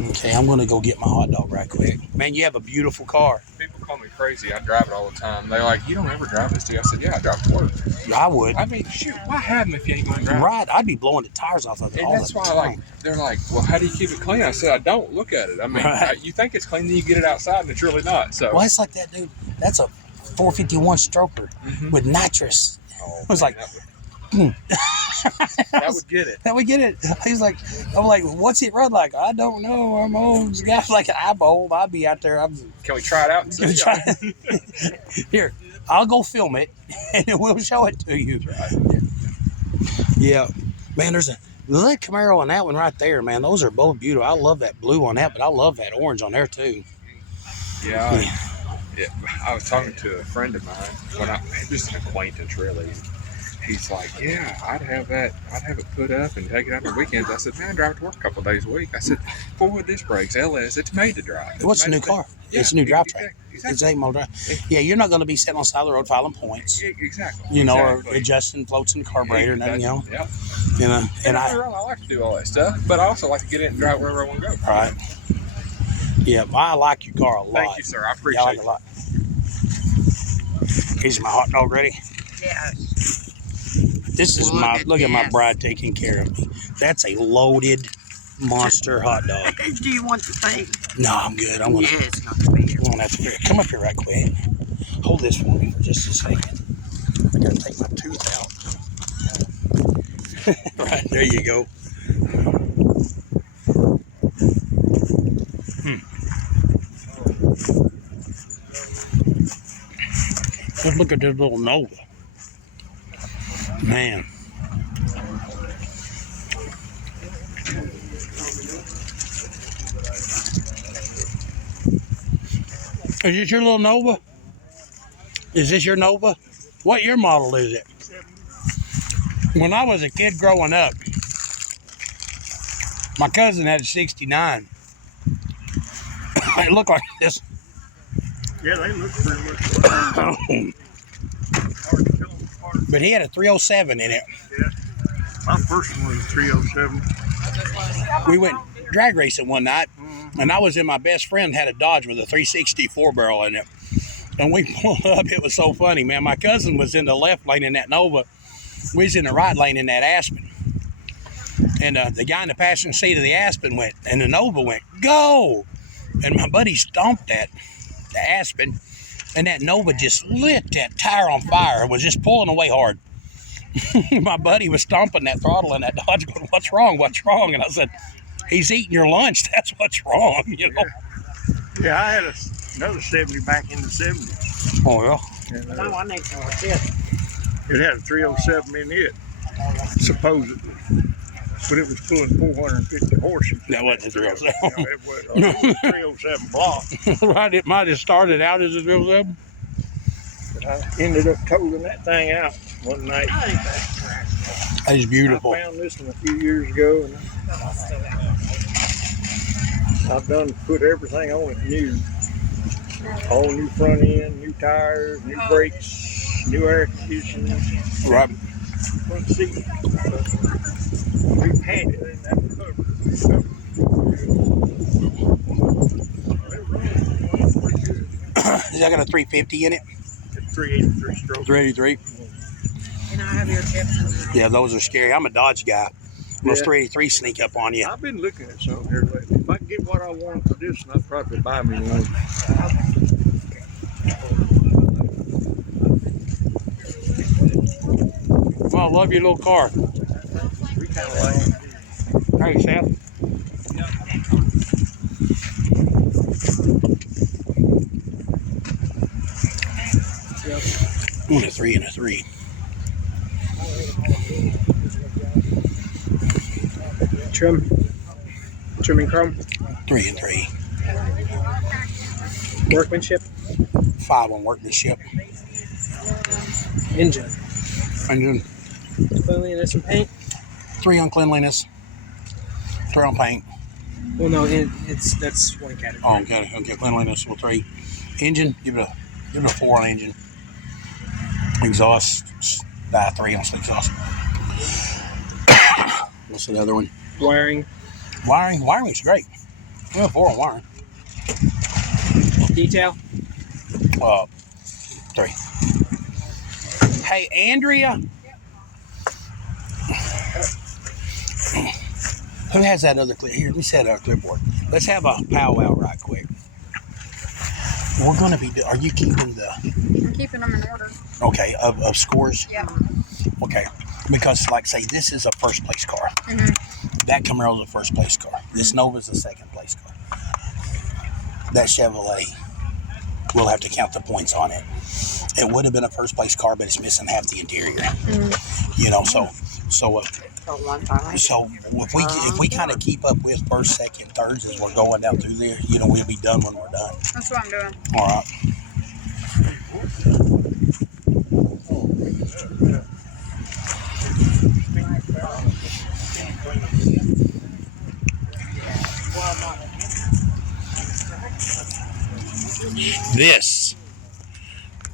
Okay, I'm gonna go get my hot dog right quick. Man, you have a beautiful car. People call me crazy. I drive it all the time. They're like, "You don't ever drive this, do you?" I said, "Yeah, I drive to work." I would. I mean, shoot, why have them if you ain't gonna drive? Right, I'd be blowing the tires off of it all the time. And that's why, they're like, "Well, how do you keep it clean?" I said, "I don't look at it. I mean, Right. you think it's clean, then you get it outside, and it's really not." So, Well, it's like that, dude. That's a 451 stroker with nitrous. Oh, I was man, like, that would get it. That we get it. He's like, I'm like, what's it run like? I don't know. I'm old. The guy's like, I'm old. I'd be out there. Can we try it out and see? Here, I'll go film it, and then we'll show it to you. Right. Yeah, man. There's a little Camaro on that one right there, man. Those are both beautiful. I love that blue on that, but I love that orange on there too. Yeah. I was talking to a friend of mine just an acquaintance really. And he's like, "Yeah, I'd have it put up and take it out on the weekends." I said, "Man, I drive to work a couple of days a week." I said, "4-wheel disc brakes, LS, it's made to drive." What's the new car? Yeah, it's a new drivetrain. Exactly. It's 8-mile drive. Yeah, you're not going to be sitting on the side of the road filing points. Exactly. You know, exactly. or adjusting floats in the carburetor and everything, you know. Yeah. You know, and I like to do all that stuff, but I also like to get in and drive wherever I want to go. Right. Yeah, I like your car a lot. Thank you, sir. I appreciate I like it a lot. Is my hot dog ready? Yes. This is look at my bride taking care of me. That's a loaded monster hot dog. Do you want the thing? No, I'm good. I'm gonna. Yeah, it's not fair. I'm gonna have to come up here right quick. Hold this for me for just a second. I gotta take my tooth out. Right there you go. Just look at this little Nova. Man. Is this your little Nova? Is this your Nova? What year model is it? When I was a kid growing up, my cousin had a 69. It looked like this. Yeah, they look pretty much. But he had a 307 in it. Yeah. My first one was a 307. We went drag racing one night, and I was in my best friend had a Dodge with a 364 barrel in it. And we pulled up. It was so funny, man. My cousin was in the left lane in that Nova. We was in the right lane in that Aspen. And the guy in the passenger seat of the Aspen went, and the Nova went, go! And my buddy stomped the Aspen, and that Nova just lit that tire on fire. It was just pulling away hard. My buddy was stomping that throttle in that Dodge going, what's wrong? What's wrong? And I said, he's eating your lunch. That's what's wrong, you know? Yeah, I had another 70 back in the 70s. Oh, yeah. And, it had a 307 in it, supposedly. But it was pulling 450 horses. That wasn't a 307. It was a 307 block. Right, it might have started out as a 307. But I ended up totaling that thing out one night. That's beautiful. I found this one a few years ago, and I've put everything on it new. All new front end, new tires, new brakes, new air conditioning. Right. Front seat. Repainted and that cover. It runs pretty good. I got a 350 in it. 383 stroke. 383. And I have your tips in there. Yeah, those are scary. I'm a Dodge guy. Those Yeah. 383 sneak up on you. I've been looking at some here lately. If I can get what I want for this, I'd probably buy me one. Well, I love your little car. We kind of like it. Hey, Seth. One, a 3 and a 3. Trim and chrome. 3 and 3. Workmanship. 5 on workmanship. Engine. Engine. Cleanliness and paint. 3 on cleanliness. 3 on paint. Well, no, that's one category. Oh, okay. Okay, cleanliness. Well, 3. Engine. Give it a 4 on engine. Exhaust. 3 on exhaust. What's the other one? Wiring. Wiring's great. Yeah, 4 on wiring. Detail. 3. Hey, Andrea. Who has that other clip? Here, let me set our clipboard. Let's have a powwow right quick. We're going to be... Are you keeping the... I'm keeping them in order. Okay, of scores? Yeah. Okay, because like say this is a first place car. That Camaro's a first place car. This Nova's a second place car. That Chevrolet, we'll have to count the points on it. It would have been a first place car, but it's missing half the interior. You know, so if we kind of keep up with first, second, thirds as we're going down through there, you know, we'll be done when we're done. That's what I'm doing. All right.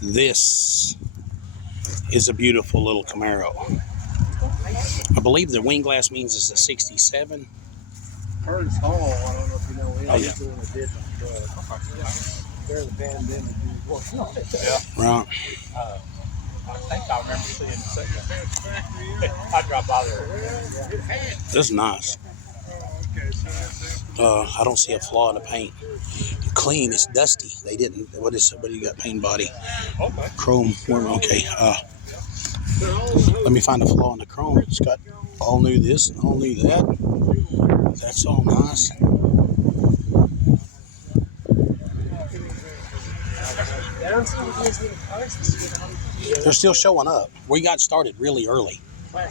This is a beautiful little Camaro. I believe the wing glass means it's a 67. Ernst Hall, I don't know if you know him. Oh, yeah. He's the one that did my truck. They're the band then that do Right. I think I remember seeing the second. I dropped by there. This is nice. I don't see a flaw in the paint. Clean, it's dusty. They didn't. What do you got? Paint body, chrome. Okay. Let me find a flaw in the chrome. It's got all new this and all new that. That's all nice. They're still showing up. We got started really early. Hey,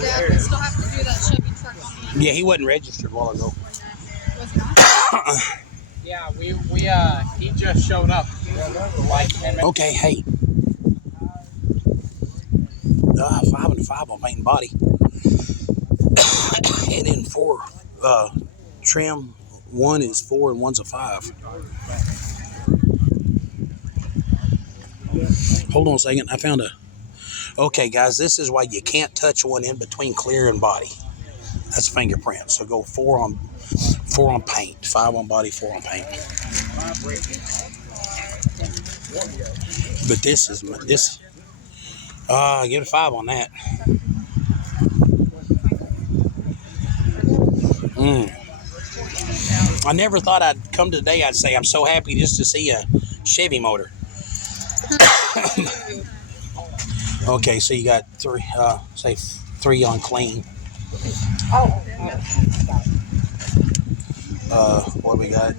Dad, we still have to do that Chevy truck on the Yeah, he wasn't registered a while ago. Was he not? Yeah, he just showed up. Like 10 minutes. Okay, hey. 5 and 5 on paint and body. And then 4 trim. 1 is 4 and 1's a 5. Hold on a second. I found a... Okay, guys, this is why you can't touch one in between clear and body. That's fingerprint. So go 4 on paint, 5 on body, 4 on paint. But this. Give it a 5 on that. I never thought I'd come today. I'd say I'm so happy just to see a Chevy motor. Okay, so you got 3. Say 3 on clean. What we got?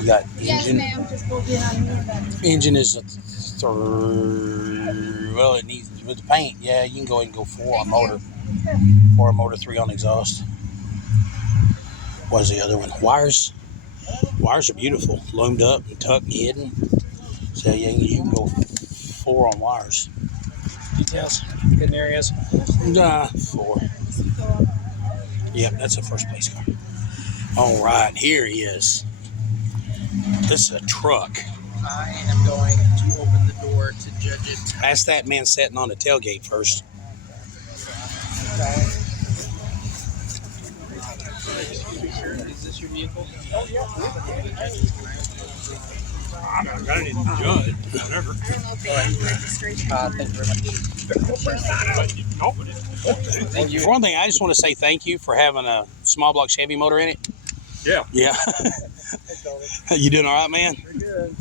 You got engine. Yes, ma'am. Just go get on here. Engine is a 3. Well, it needs with the paint. Yeah, you can go ahead and go 4 on motor. 4 on motor, 3 on exhaust. What's the other one? Wires. Wires are beautiful, loomed up and tucked and hidden. So yeah, you can go 4 on wires. Details. Hidden areas. 4. Yep, that's a first place car. All right, here he is. This is a truck. I am going to open the door to judge it. Ask that man sitting on the tailgate first. Is this your vehicle? I got it in the judge. Whatever. Thank you very much. For one thing, I just want to say thank you for having a small block Chevy motor in it. Yeah. Yeah. You doing all right, man? Good.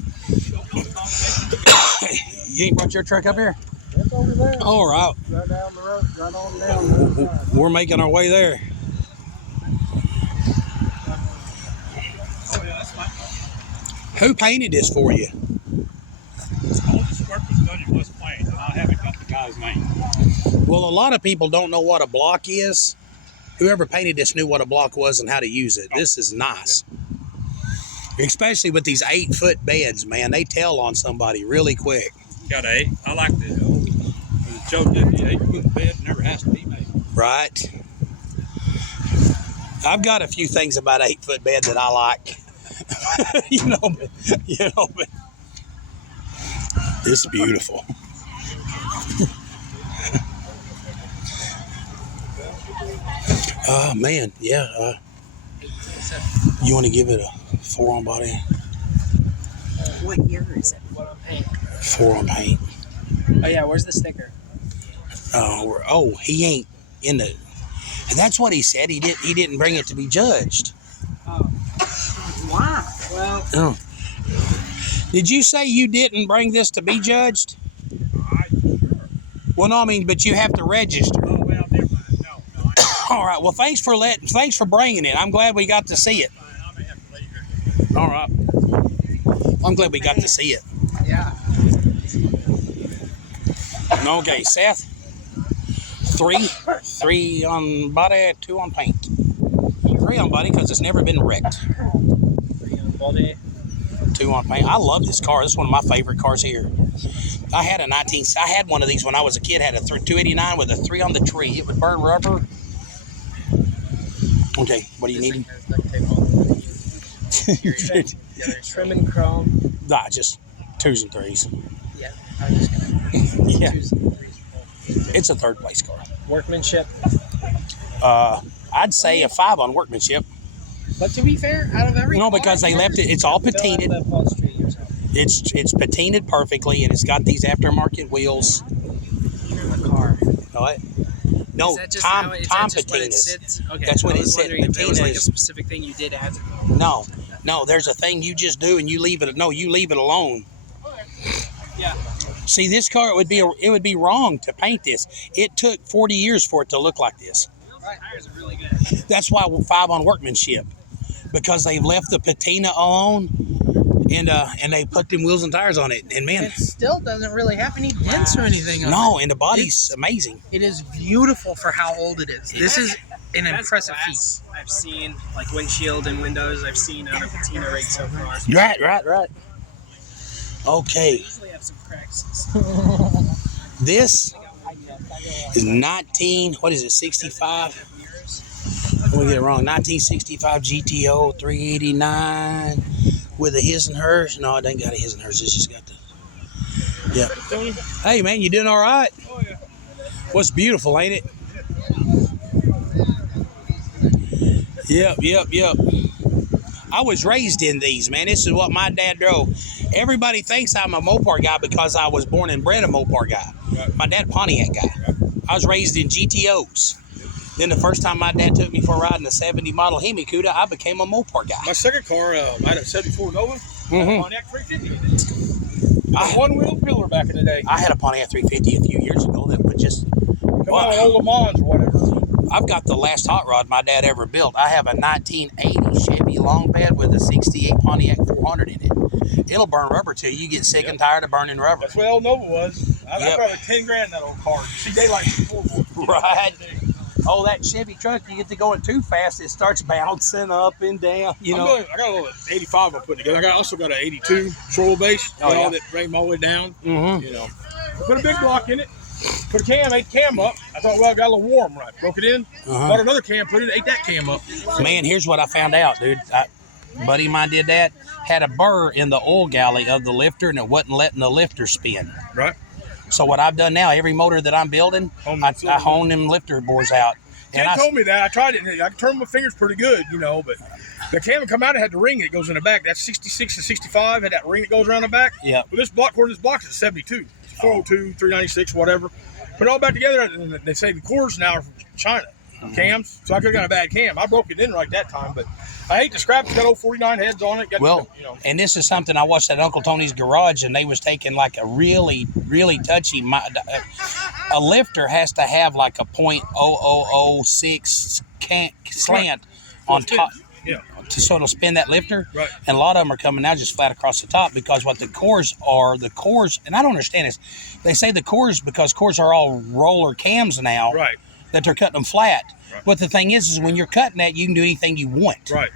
You ain't brought your truck up here? It's over there. All right. Right down the road. Right on down. We're making our way there. Who painted this for you? All this work was done in West Plains, and I haven't got the guy's name. Well, a lot of people don't know what a block is. Whoever painted this knew what a block was and how to use it. This is nice. Especially with these 8-foot beds, man. They tell on somebody really quick. Got I like the Joe did the 8-foot bed, never has to be made. Right. I've got a few things about 8-foot bed that I like. you know, but it's beautiful. Man, yeah. You want to give it a 4 on body? What year is it? 4 on paint. Oh yeah, where's the sticker? He ain't in the. And that's what he said. He didn't bring it to be judged. Oh. Why? Well, Oh. Did you say you didn't bring this to be judged? Well, no, I mean, but you have to register. Oh, well, never mind. No. All right. Well, thanks for bringing it. I'm glad we got to see it. I may have to leave here. All right. I'm glad we got to see it. yeah. Okay, Seth. 3 on body, 2 on paint. 3 on body because it's never been wrecked. 3 on body. 2 on paint. I love this car. This is one of my favorite cars here. I had one of these when I was a kid. Had a 289 with a 3 on the tree. It would burn rubber. Okay, what do you need? Trim and chrome. Nah, just 2s and 3s. Yeah, I was just gonna. Yeah. 2s and 3s. It's a 3rd place car. Workmanship. I'd say a 5 on workmanship. But to be fair, out of every No, because they left it. It's all patinated. It's patinated perfectly, and it's got these aftermarket wheels. Even the car. What? No, Is that just Tom how is that just what it patinas. sits? Okay. That's what I it was said. wondering if there was like a Patinas. specific thing you did as No. There's a thing you just do, and you leave it. No, you leave it alone. Yeah. See, this car, it would be wrong to paint this. It took 40 years for it to look like this. Tires are really good. That's why we're 5 on workmanship, because they've left the patina alone, and they put them wheels and tires on it. And man, It still doesn't really have any dents or anything on it. no, and the body's amazing. It is beautiful for how old it is. This is an That's impressive glass feat. I've seen, like windshield and windows, I've seen on a patina rig so far. Right. Okay, Usually have some cracks. this is 65? Let me get it wrong. 1965 GTO 389 with a his and hers. No, it ain't got a his and hers. It's just got the. Yeah. Hey, man, you doing all right? Oh, yeah. What's beautiful, ain't it? Yep. I was raised in these, man. This is what my dad drove. Everybody thinks I'm a Mopar guy because I was born and bred a Mopar guy. Right. My dad, Pontiac guy. I was raised in GTOs. Then the first time my dad took me for a ride in a 70 model Hemi Cuda, I became a Mopar guy. My second car, I had a 74 Nova. Mhm. Pontiac 350. I- One-wheel pillar back in the day. I had a Pontiac 350 a few years ago that would just. Come out with old Le Mans or whatever. I've got the last hot rod my dad ever built. I have a 1980 Chevy long bed with a 68 Pontiac 400 in it. It'll burn rubber till you get sick and tired of burning rubber. That's what old Nova was. I Yep. probably 10 grand in that old car. See daylight before. Right. Oh, that Chevy truck, you get to going too fast, it starts bouncing up and down. You know. I got a little 85 I'm putting together. I also got an 82 troll base. Oh, yeah. All that frame all the way down. Mm-hmm. You know, put a big block in it. Put a cam, ate the cam up. I thought, well, I got a little warm, right? Broke it in. Bought another cam, put it, ate that cam up. Man, here's what I found out, dude. A buddy of mine did that. Had a burr in the oil galley of the lifter, and it wasn't letting the lifter spin. Right. So what I've done now, every motor that I'm building, I hone them lifter bores out. Ken told me that. I tried it. I could turn my fingers pretty good, you know, but the cam would come out. It had the ring that goes in the back. That's 66 and 65. Had that ring that goes around the back. Yeah. But this block, according to this box, is 72. 402, 396, whatever. Put it all back together, and they say the cores now are from China. Cams. So I could have got a bad cam. I broke it in right that time, but I hate the scrap. It's got old 49 heads on it. Got, Well, you know. and this is something I watched at Uncle Tony's garage, and they was taking like a really, really touchy. A lifter has to have like a .0006 slant on top. Yeah. So it'll spin that lifter. Right. And a lot of them are coming out just flat across the top because what the cores, and I don't understand this. They say the cores, because cores are all roller cams now. Right. That they're cutting them flat. Right. But the thing is when you're cutting that, you can do anything you want. Right.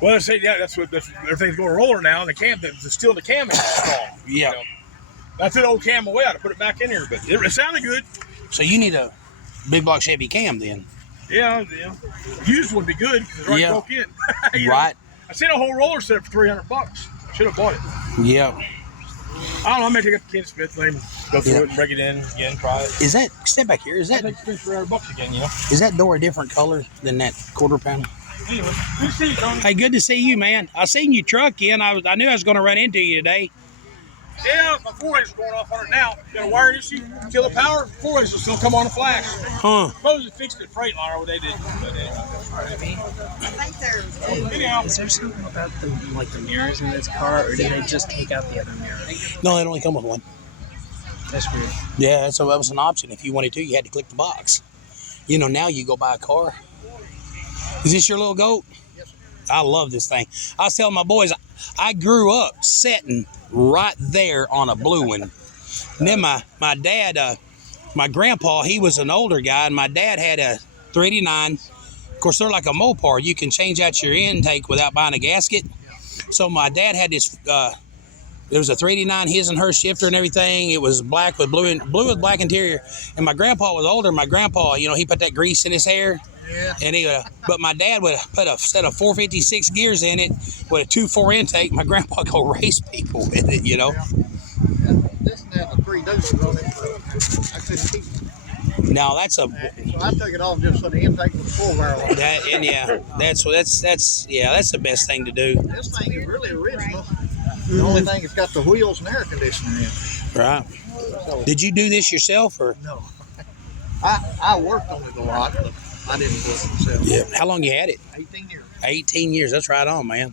Well, they say, yeah, that's everything's going roller now, and the cam, the steel in the cam is strong. Yeah. You know? I took the old cam away. I had to put it back in here, but it sounded good. So you need a big block Chevy cam then. Yeah. Used would be good because it's right broke in. You Right. know? I seen a whole roller set for $300. Should have bought it. Yeah. I don't know. I may take it to Ken Smith, let him go through it and break it in again, try it. Is that, step back here, is I that, think it's $300 again, you know. is that door a different color than that quarter panel? Anyway, good to see you, Tony. Hey, good to see you, man. I seen your truck in. I knew I was going to run into you today. Yeah, my 4-ways are going off on it now. Got a wiring issue, kill the power, 4-ways will still come on the flash. Huh. Suppose it fixed it Freightliner, what they did. But anyhow. Is there something about the mirrors in this car, or did they just take out the other mirror? No, they only come with one. That's weird. Yeah, so that was an option. If you wanted to, you had to click the box. You know, now you go buy a car. Is this your little goat? Yes, sir. I love this thing. I was telling my boys, I grew up sitting right there on a blue one. And then my dad, my grandpa, he was an older guy, and my dad had a 389. Of course, they're like a Mopar. You can change out your intake without buying a gasket. So my dad had this, there was a 389 his and her shifter and everything. It was black with blue with black interior. And my grandpa was older. My grandpa, you know, he put that grease in his hair. Yeah. And but my dad would put a set of 456 gears in it with a 2.4 intake. My grandpa go race people with it, you know. Yeah. This one has a 3 deuces on it, but I couldn't keep it. Now that's a So I took it off just so the intake was full barrel on it. that, and yeah, that's the best thing to do. This thing is really original. The only thing it's got the wheels and air conditioner in. Right. So, Did you do this yourself or? no. I worked on it a lot, but I didn't do it myself. Yeah. How long you had it? 18 years. 18 years. That's right on, man.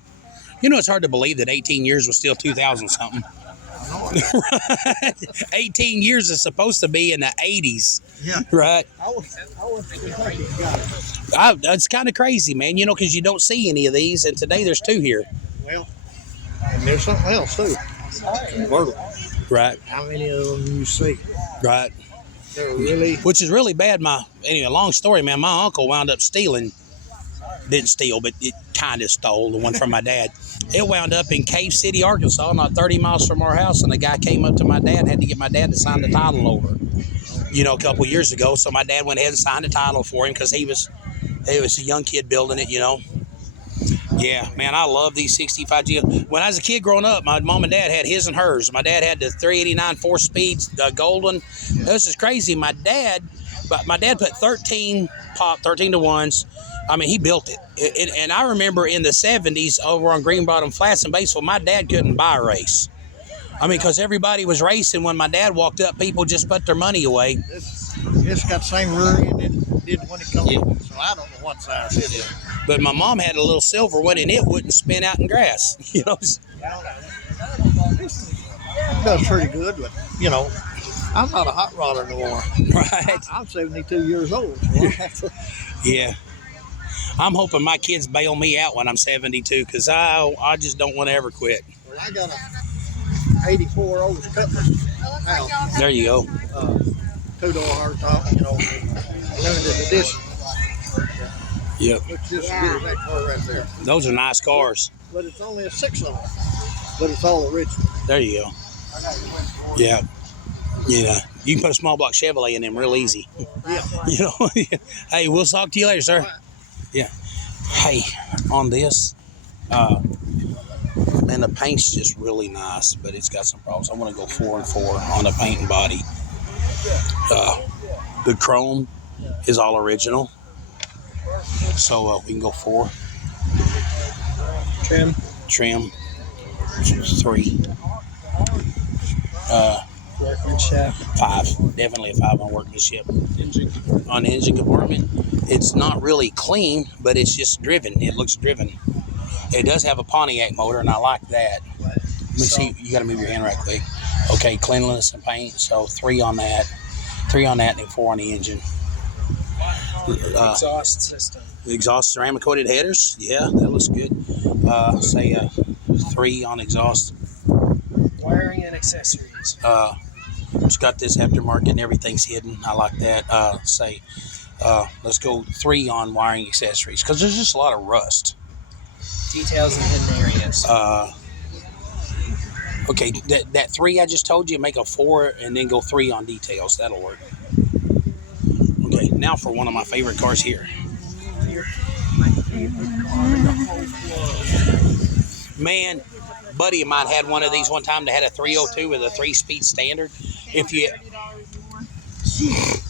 You know, it's hard to believe that 18 years was still 2000 something. 18 years is supposed to be in the 80s. Yeah. Right. I was Kentucky guy. It's kind of crazy, man, you know, because you don't see any of these, and today there's 2 here. Well, and there's something else too. Convertible. Right. How many of them you see? Right. They're really. Which is really bad. Anyway, long story, man. My uncle wound up stealing. Didn't steal, but it kind of stole the one from my dad. It wound up in Cave City, Arkansas, not 30 miles from our house, and the guy came up to my dad and had to get my dad to sign the title over, you know, a couple years ago. So my dad went ahead and signed the title for him because he was a young kid building it, you know. Yeah, man, I love these 65 G. When I was a kid growing up, my mom and dad had his and hers. My dad had the 389 4-speed gold one. This is crazy. My dad put 13 to 1s. I mean, he built it. And I remember in the 70s over on Green Bottom Flats in Batesville, my dad couldn't buy a race. I mean, because everybody was racing. When my dad walked up, people just put their money away. It's got the same rear end it did when it comes on, so I don't know what size it is. But my mom had a little silver one, and it wouldn't spin out in grass. You know. It does pretty good, but, you know, I'm not a hot rodder no more. Right. I'm 72 years old. So I have to, Yeah. I'm hoping my kids bail me out when I'm 72 because I just don't want to ever quit. well, I got a 84 old Cutlass house, There you go. 2-door hardtop, you know, limited edition. Yep. Looks just as good as that car right there. Those are nice cars. But it's only a 6-cylinder, but it's all original. There you go. Yeah. Yeah. You can put a small block Chevrolet in them real easy. Yeah. You know. Hey, we'll talk to you later, sir. Yeah. Hey, on this, man, the paint's just really nice, but it's got some problems. I want to go 4 and 4 on the paint and body. The chrome is all original. So we can go 4. Trim. 3. Workmanship. 5. Definitely a 5 on workmanship. On the engine compartment, it's not really clean, but it's just driven. It looks driven. It does have a Pontiac motor, and I like that. Let me see. You got to move your hand right quick. Okay, cleanliness and paint. So 3 on that. 3 on that, and 4 on the engine. Exhaust system. Exhaust ceramic coated headers. Yeah, that looks good. Say 3 on exhaust. Wiring and accessories. It's got this aftermarket and everything's hidden. I like that. Let's go 3 on wiring accessories because there's just a lot of rust. Details and hidden areas. Okay, that 3 I just told you, make a 4 and then go 3 on details. That'll work. Okay, now for one of my favorite cars here. Man, buddy of mine had one of these one time that had a 302 with a 3-speed standard.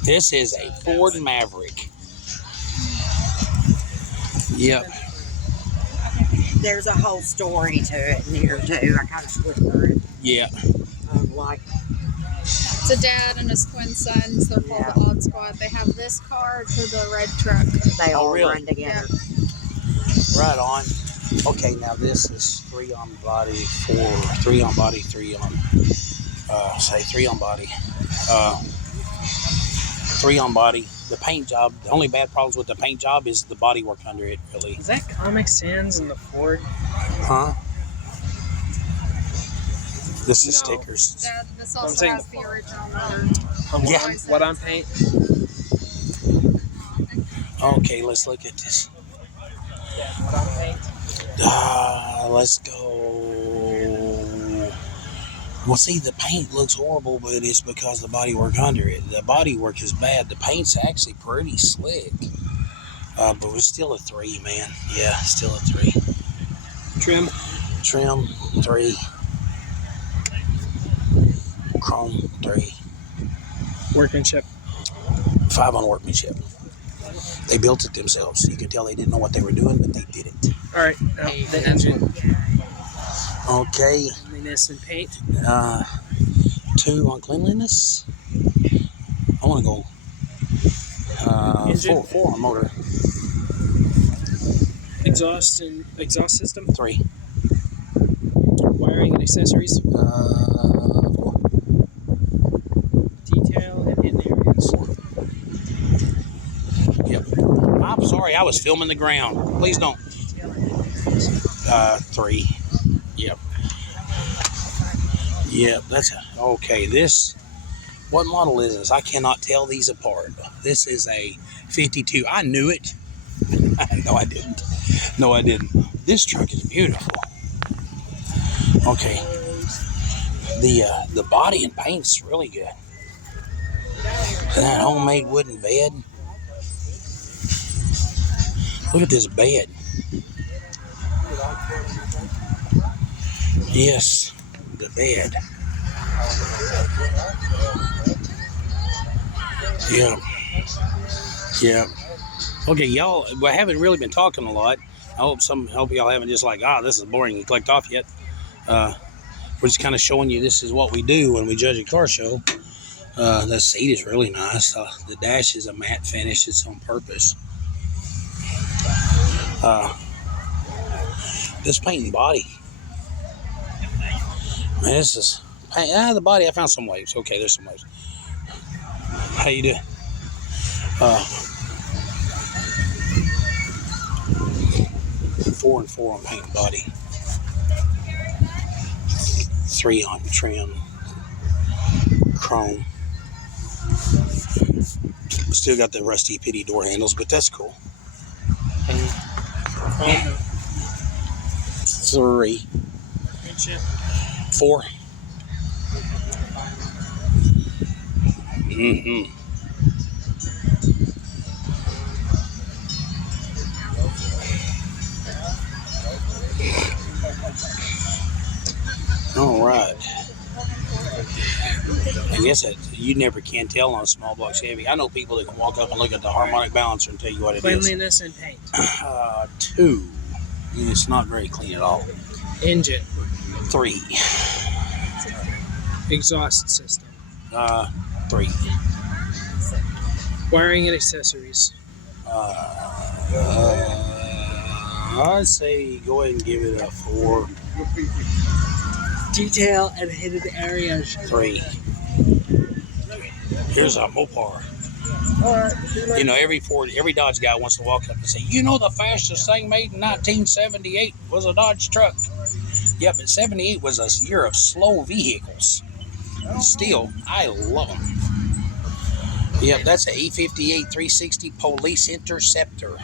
This is a Ford Maverick. Yep. There's a whole story to it in here too. I kind of flipped through it. Yeah. Like, It's a dad and his twin sons. They're called the Odd Squad. They have this car to the red truck. they all really? run together. Right on. Okay, now this is 3 on body, 4, 3 on body, 3 on, 3 on body. 3 on body. The paint job, the only bad problems with the paint job is the body work under it, really. Is that Comic Sans in the Ford? Huh? This is stickers. Dad, this also has the original motor. Yeah. What on paint? Okay, let's look at this. What on paint? Let's go. Well, see, the paint looks horrible, but it's because the body work under it. The body work is bad. The paint's actually pretty slick. But we're still a 3, man. Yeah, still a 3. Trim. 3. Chrome 3. Workmanship. 5 on workmanship. They built it themselves. You can tell they didn't know what they were doing, but they did it. All right. Now the engine. Okay. Cleanliness and paint. 2 on cleanliness. I want to go 4 on motor. Exhaust system. 3. Wiring and accessories. 4. Detail and hidden areas. 4. Yep. I'm sorry, I was filming the ground. Please don't. 3. Yep. Yep, that's okay. What model is this? I cannot tell these apart. This is a 52. I knew it. No, I didn't. This truck is beautiful. Okay. The body and paint's really good. That homemade wooden bed. Look at this bed. Yes, the bed. Yeah. Okay, y'all, we haven't really been talking a lot. I hope y'all haven't just like, this is boring and clicked off yet. We're just kind of showing you this is what we do when we judge a car show. The seat is really nice. The dash is a matte finish. It's on purpose. This paint and body. Man, this is paint. The body, I found some waves. Okay, there's some waves. How you doing? 4 and 4 on paint and body. 3 on trim. Chrome. Still got the rusty pity door handles, but that's cool. 3. 4. All right. I guess you never can tell on a small block Chevy. I know people that can walk up and look at the harmonic balancer and tell you what it is. Cleanliness and paint. 2. It's not very clean at all. Engine. 3. Exhaust system. 3. Wiring and accessories. I'd say go ahead and give it a 4. Detail and hidden areas. 3. Here's a Mopar. Every Dodge guy wants to walk up and say, the fastest thing made in 1978 was a Dodge truck. Yeah, but 78 was a year of slow vehicles. Still, I love them. Yep, that's a E58 360 Police Interceptor.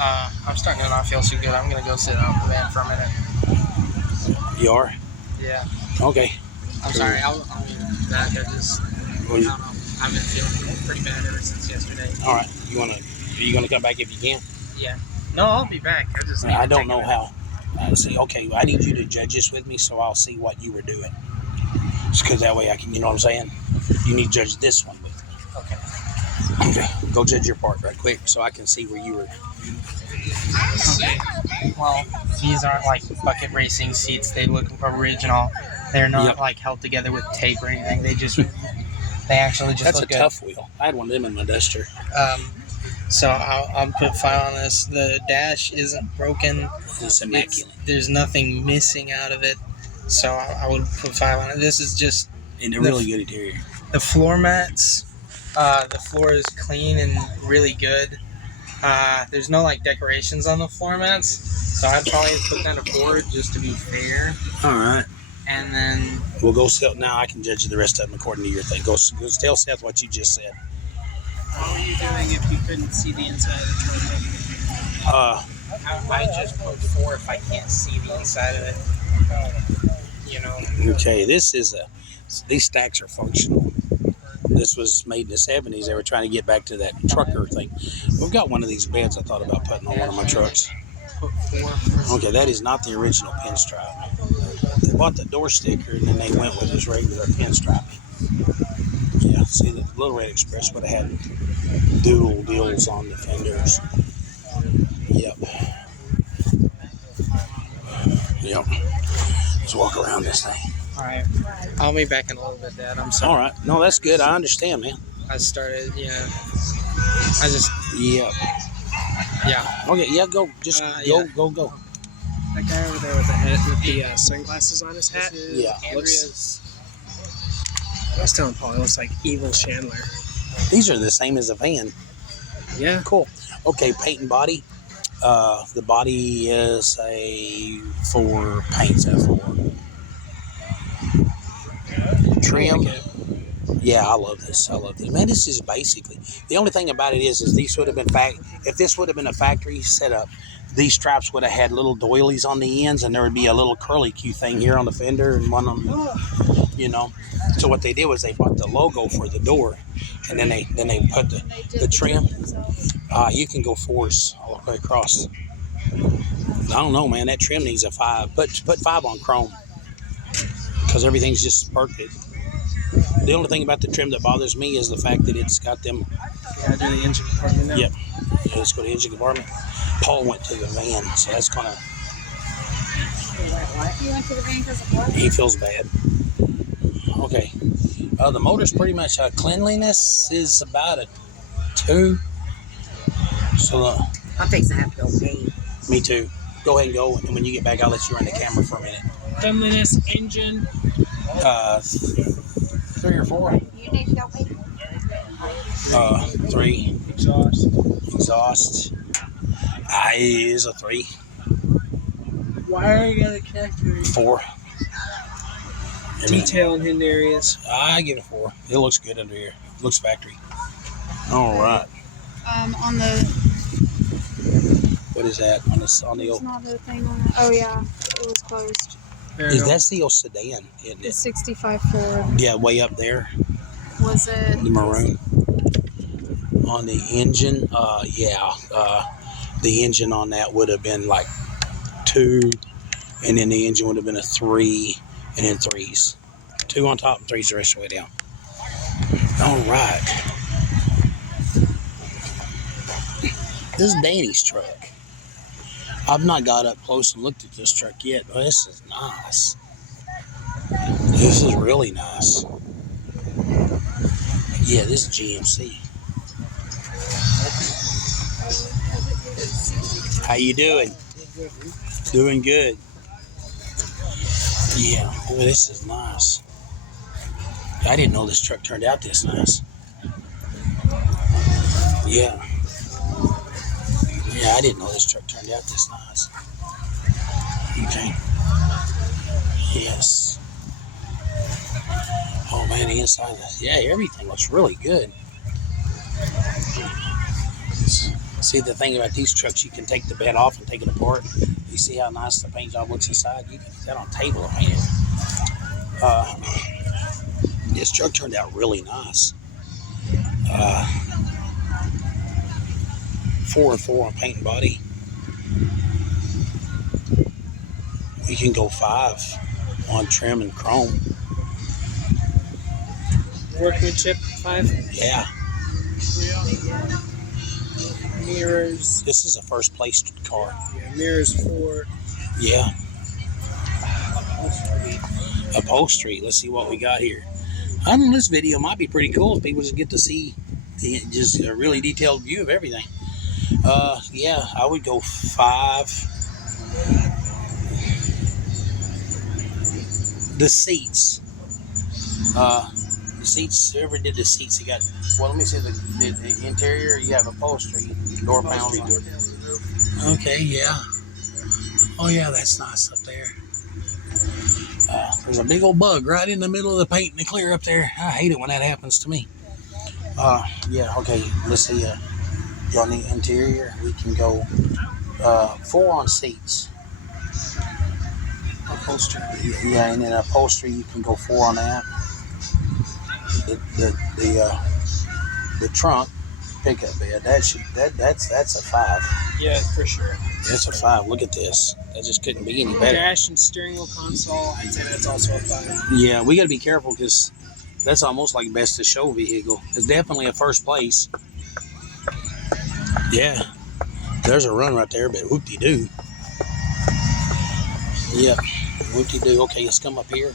I'm starting to not feel too good. I'm going to go sit out in the van for a minute. You are? Yeah. Okay. I'm sorry. I'll be back. I don't know. I've been feeling pretty bad ever since yesterday. All right. Are you gonna come back if you can? Yeah. No, I'll be back. I don't know how. I need you to judge this with me, so I'll see what you were doing. Just because that way I can, you know what I'm saying? You need to judge this one with me. Okay. Go judge your part right quick, so I can see where you were. Okay. Well, these aren't like bucket racing seats. They look original. They're not like held together with tape or anything. They actually just That's look a tough wheel. I had one of them in my Duster. So I'll put 5 on this. The dash isn't broken. It's immaculate. There's nothing missing out of it. So I would put 5 on it. This is just in a really good interior. The floor mats. The floor is clean and really good. There's no like decorations on the floor mats, so I'd probably put that a 4 just to be fair. All right. And then we'll go Seth. Now I can judge the rest of them according to your thing. Go tell Seth what you just said. What were you doing if you couldn't see the inside of the truck? I just put 4 if I can't see the inside of it. Okay, these stacks are functional. This was made in the 70s. They were trying to get back to that trucker thing. We've got one of these beds I thought about putting on one of my trucks. Okay, that is not the original pinstripe. They bought the door sticker and then they went with this regular pinstripe. Yeah, see, the Little Red Express would have had dual deals on the fenders. Yep. Let's walk around this thing. All right. I'll be back in a little bit, Dad. I'm sorry. All right. No, that's good. I understand, man. Yeah. Yeah. Okay, yeah, go. Just go. That guy over there with the sunglasses on his hat. Yeah. I was telling Paul, it looks like Evil Chandler. These are the same as a van. Yeah. Cool. Okay, paint and body. The body is a 4. Paint's a 4. Trim. Yeah, I love this. Man, this is basically the only thing about it is these would have been if this would have been a factory setup, these straps would have had little doilies on the ends, and there would be a little curly Q thing here on the fender and one on the, So what they did was they bought the logo for the door, and then they put the trim. You can go 4s all the way across. I don't know, man. That trim needs a 5. Put 5 on chrome because everything's just perfect. The only thing about the trim that bothers me is the fact that it's got them. Yeah, do the engine compartment now. Yep. Yeah, let's go to the engine compartment. Paul went to the van, so that's gonna. You went to the van because of what? He feels bad. Okay. The motor's pretty much cleanliness is about a 2. So I'm fixing to have to go pee. Me too. Go ahead and go, and when you get back, I'll let you run the camera for a minute. Cleanliness, engine. 3 or 4. You need to go pee. 3. Exhaust. Is a 3. Why are you gonna connect 4. Detail in hidden areas. I give it 4. It looks good under here. Looks factory. All right. On the. What is that on the There's old? not a thing on it. Oh yeah, it was closed. That's the old sedan, isn't The it? 65 Ford. Yeah, way up there. Was it? The maroon. On the engine, the engine on that would have been like 2, and then the engine would have been a 3, and then 3s. 2 on top and 3's the rest of the way down. All right. This is Danny's truck. I've not got up close and looked at this truck yet, but this is nice. This is really nice. Yeah, this is GMC. How you doing? Doing good. Yeah, boy, this is nice. I didn't know this truck turned out this nice. Yeah. Yeah, I didn't know this truck turned out this nice. Okay. Yes. Oh man, the inside of this. Yeah, everything looks really good. See, the thing about these trucks, you can take the bed off and take it apart. You see how nice the paint job looks inside? You can put that on a table and paint it. This truck turned out really nice. 4 and 4 on paint and body. We can go 5 on trim and chrome. Workmanship 5. Yeah. Mirrors. This is a first place car. Yeah, mirrors 4. Yeah. Upholstery. Let's see what we got here. I don't know, this video might be pretty cool if people just get to see just a really detailed view of everything. Yeah, I would go 5. The seats. The seats, whoever did the seats, you got, well, let me see the interior. You have upholstery, door panels. Okay, yeah. Oh, yeah, that's nice up there. There's a big old bug right in the middle of the paint and the clear up there. I hate it when that happens to me. Yeah, okay, let's see. On the interior, we can go 4 on seats. Upholstery. Yeah, and then upholstery, you can go 4 on that. The trunk pickup bed, that's a 5. Yeah, for sure. That's a 5. Look at this. That just couldn't be any better. Dash and steering wheel console, I'd say that's also a 5. Yeah, we got to be careful because that's almost like best of show vehicle. It's definitely a first place. Yeah, there's a run right there, but whoop-de-doo. Yeah, whoop-de-doo. Okay, let's come up here.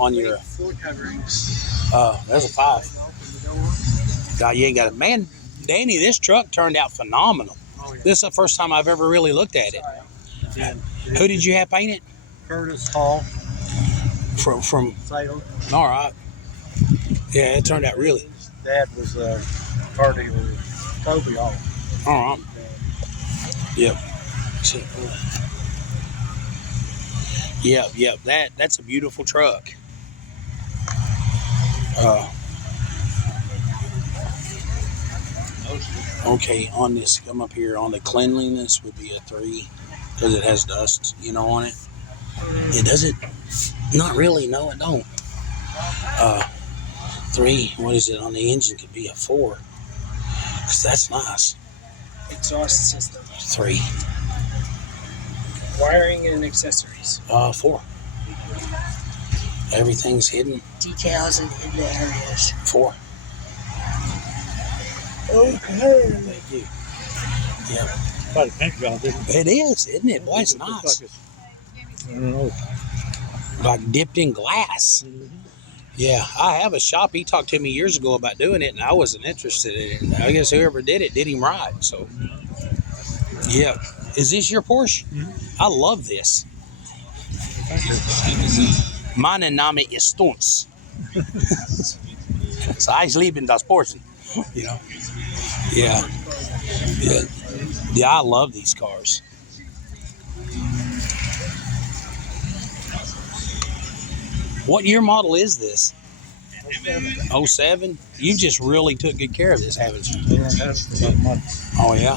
on your floor coverings. That's a 5. God, you ain't got it. Man, Danny, this truck turned out phenomenal. Oh, yeah. This is the first time I've ever really looked at it. Who did you have painted? Curtis Hall. From Salem. All right. Yeah, it turned out really. Dad was a car dealer with Toby Hall. All right. Yep. Yep. That's a beautiful truck. Okay, on this, come up here on the cleanliness would be a 3 because it has dust, on it. It does it? Not really. No, it don't. 3. What is it on the engine? Could be a 4 because that's nice. Exhaust system. 3. Wiring and accessories. 4. Everything's hidden. Decals in hidden areas. 4. Okay. Thank you. Yeah. Quite a paint job, isn't It is, isn't it? Boy, it's nice. I don't know. Like dipped in glass. Yeah, I have a shop. He talked to me years ago about doing it, and I wasn't interested in it. I guess whoever did it did him right. So, yeah. Is this your Porsche? I love this. Meine Name ist Stunz. So ich liebe das Porsche. Yeah. Yeah, I love these cars. What year model is this? 07? You just really took good care of this, haven't you? Oh, yeah?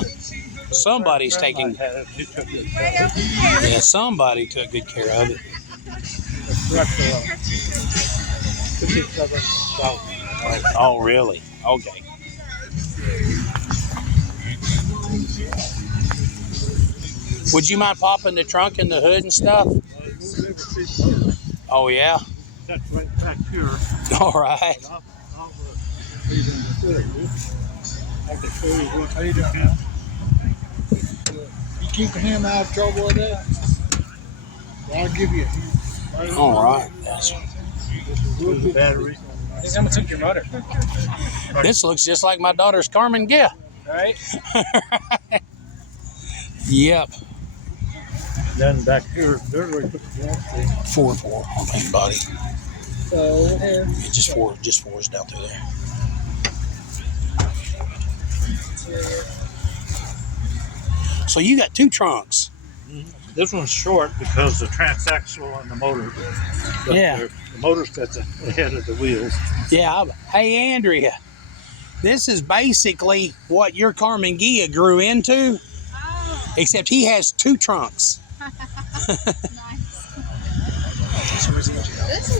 Somebody's taking... Yeah, somebody took good care of it. Oh, really? Okay. Would you mind popping the trunk and the hood and stuff? Oh, yeah? That's right back here. All right. And I'll leave in the field. I can show you what they done now. You keeping him out of trouble with that? Well, I'll give you. All right. That's, The battery. Someone took your motor. this looks just like my daughter's Carmen Gia. Right? Yep. Then back here, there's where we put the gas station. 4 on paint body. So, Yeah, just four is down through there. So you got 2 trunks. This one's short because the transaxle and the motor. Yeah. The motor's at the head of the wheels. Yeah. Hey, Andrea, this is basically what your Carmen Gia grew into, except he has 2 trunks.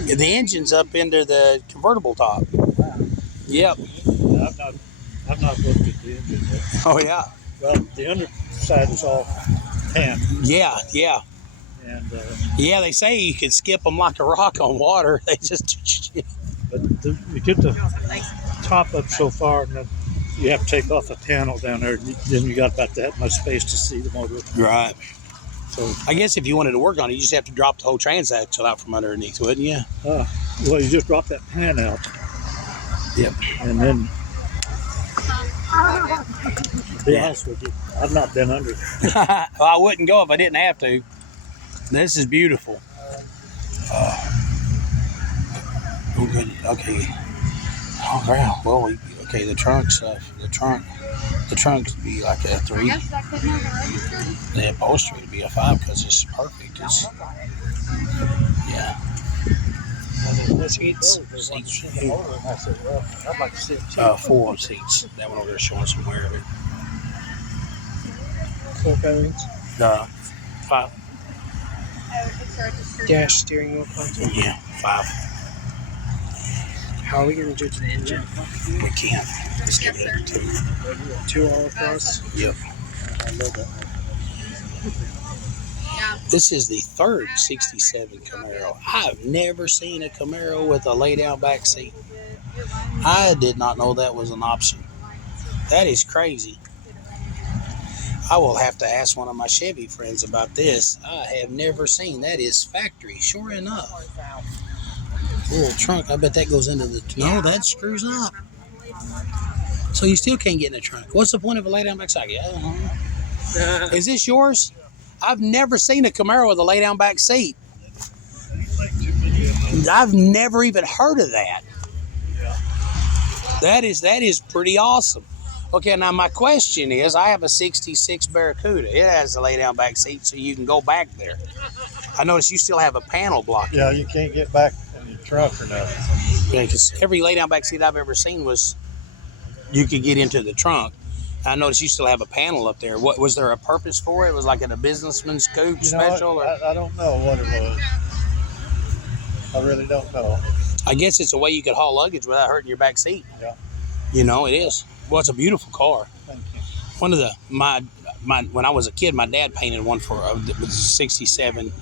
The engine's up into the convertible top. Yep. I've not looked at the engine yet. Oh, yeah. Well, the underside is all tan, Yeah. and Yeah, they say you can skip them like a rock on water. They just... you get the top up so far, and then you have to take off the panel down there. And then you got about that much space to see the motor. Right. So, I guess if you wanted to work on it, you just have to drop the whole transaxle out from underneath, wouldn't you? well, you just drop that pan out. Yep. And then, to be honest with you, I've not been under. Well, I wouldn't go if I didn't have to. This is beautiful. Oh, good. Okay. Oh, wow. Well, okay, the trunk stuff. The trunk would be like a 3. The upholstery would be a 5 because it's perfect. It's, yeah. Seats. I said, well, I'd like to see it. 4 seats. That one over there showing some wear of it. 4 bearings. 5. Dash, steering wheel, console. Yeah, 5. How are we going to judge the engine? We can't. Let's give it a 2. 2 all across? Yep. I love that. This is the 3rd 67 Camaro. I've never seen a Camaro with a lay-down back seat. I did not know that was an option. That is crazy. I will have to ask one of my Chevy friends about this. I have never seen. That is factory, sure enough. Little trunk. I bet that goes into the... No, that screws up. So you still can't get in the trunk. What's the point of a lay-down back seat? I don't know. Is this yours? I've never seen a Camaro with a lay-down back seat. I've never even heard of that. That is pretty awesome. Okay, now my question is, I have a 66 Barracuda. It has a lay-down back seat, so you can go back there. I notice you still have a panel block. Yeah, you can't get back in your trunk or nothing. Yeah, because every lay-down back seat I've ever seen was you could get into the trunk. I noticed you still have a panel up there. What was there a purpose for it? It was like in a businessman's coupe special? Or? I don't know what it was. I really don't know. I guess it's a way you could haul luggage without hurting your back seat. Yeah. You know, it is. Well, it's a beautiful car. Thank you. One of the when I was a kid, my dad painted one for it was 67.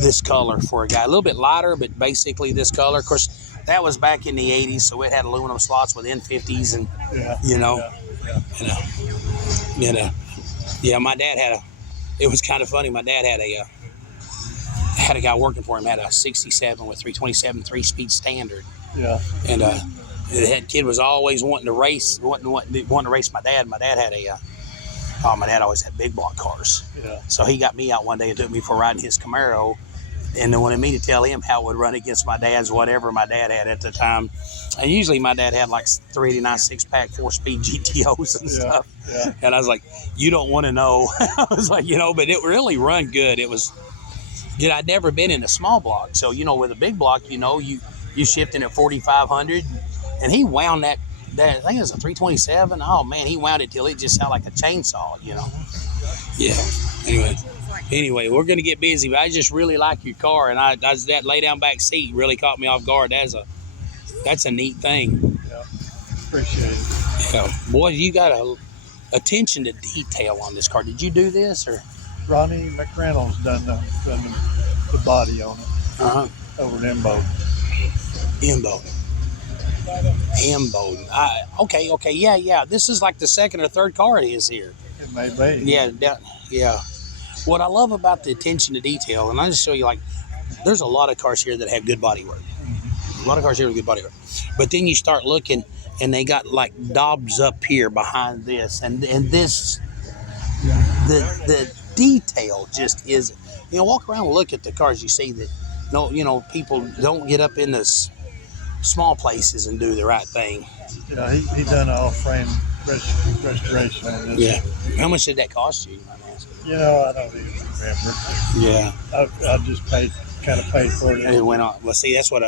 This color for a guy, a little bit lighter, but basically this color. Of course, that was back in the 80s, so it had aluminum slots with N50s, and my dad had it was kind of funny. My dad had a guy working for him, had a 67 with 327 3-speed standard. Yeah. And the head kid was always wanting to race my dad. My dad had my dad always had big block cars. Yeah. So he got me out one day and took me for a ride in his Camaro, and then wanted me to tell him how it would run against my dad's whatever my dad had at the time. And usually my dad had like 389 6-pack 4-speed GTOs and stuff. Yeah. And I was like, you don't want to know. I was like, but it really run good. It was, I'd never been in a small block. So, with a big block, you shifting at 4,500, and he wound that I think it was a 327. Oh man, he wound it till it just sounded like a chainsaw, Yeah. Anyway, we're gonna get busy, but I just really like your car, and that lay down back seat really caught me off guard. That's a neat thing. Yeah. Appreciate it. Yeah. Boy, you got a attention to detail on this car. Did you do this or? Ronnie McReynolds done the body on it over in Embo. Okay, yeah. This is like the second or third car it is here. It may be. Yeah. What I love about the attention to detail, and I'll just show you, like, there's a lot of cars here that have good body work. A lot of cars here with good body work. But then you start looking, and they got like daubs up here behind this, and this, the detail just is, walk around and look at the cars. You see that, people don't get up in this small places and do the right thing. Yeah, he done all frame restoration on this. Yeah. How much did that cost you? I don't even remember. Yeah. I just paid for it. And it went on. Well, see, that's what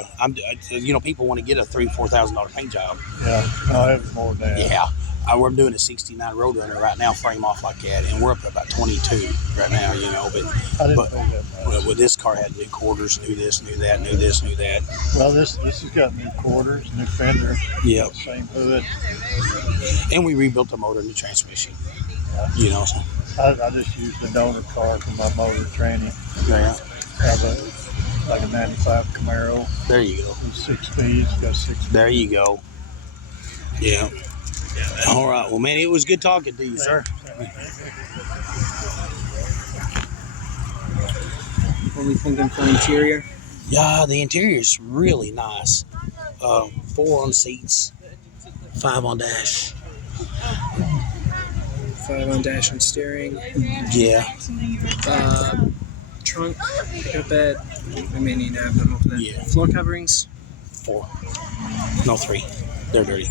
people want to get a $3,000-$4,000 paint job. Yeah. No, it was more than that. Yeah. We're doing a 69 Roadrunner right now, frame off like that, and we're up at about 22 right now, but with this car had new quarters, new this, new that, new this, new that. Well, this has got new quarters, new fender. Yep. Same hood. And we rebuilt the motor and the transmission. Yeah. So. I just used the donor car for my motor training. Yeah. Have a 95 Camaro. There you go. 6 speeds, got 6 speeds. There you go. Yeah. All right. Well, man, it was good talking to you, sir. What are we thinking for interior? Yeah, the interior is really nice. 4 on seats, 5 on dash. 5 on dash and steering. Yeah. Trunk, pickup bed. We may need to have them over there. Yeah. Floor coverings. 4. No, 3. They're dirty.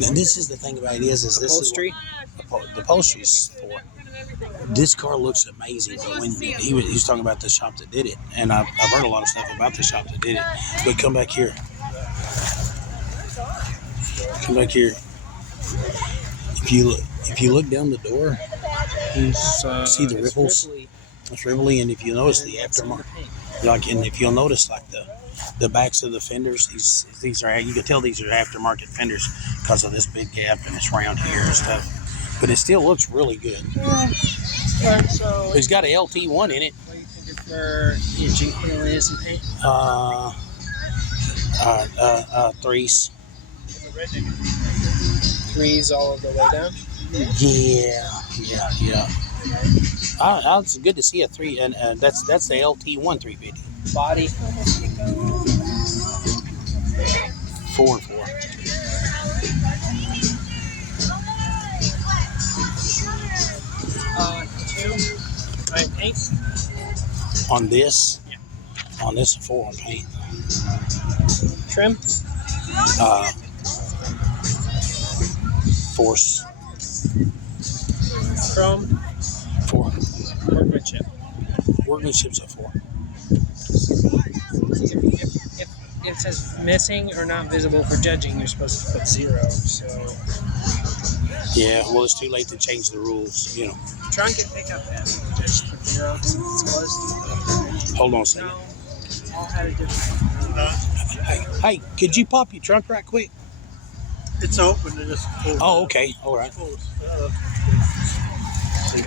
Now, this is the thing about it is this upholstery. The upholstery is 4. This car looks amazing, but when he was talking about the shop that did it, and I've heard a lot of stuff about the shop that did it. But come back here. Come back here. If you look down the door, see the ripples. It's ripply, and if you notice the aftermarket, and if you'll notice, like the backs of the fenders, these are, you can tell these are aftermarket fenders because of this big gap and it's round here and stuff. But it still looks really good. Yeah, so It's got an LT1 in it. What do you think for G and paint? 3s. 3s all of the way down? Yeah. It's good to see a 3, and that's the LT1 350. Body. 4 and 4. Paint? On this? Yeah. On this, 4 on paint. Trim? Force. Chrome? 4. Workmanship? Workmanship's a 4. If it says missing or not visible for judging, you're supposed to put 0. So Yeah, well, it's too late to change the rules, trunk and pickup bed. Just put 0 since it's closed. Hold on a second. No, all had a different. Hey, could you pop your trunk right quick? It's open. It just Oh, okay. All right. See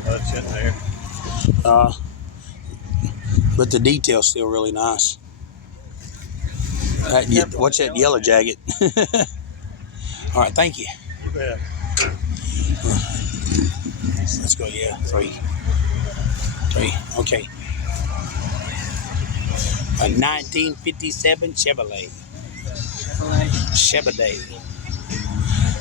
what's in there. But the detail's still really nice. What's that yellow jacket? All right, thank you. Yeah. Let's go. Yeah, 3. Okay. A 1957 Chevrolet.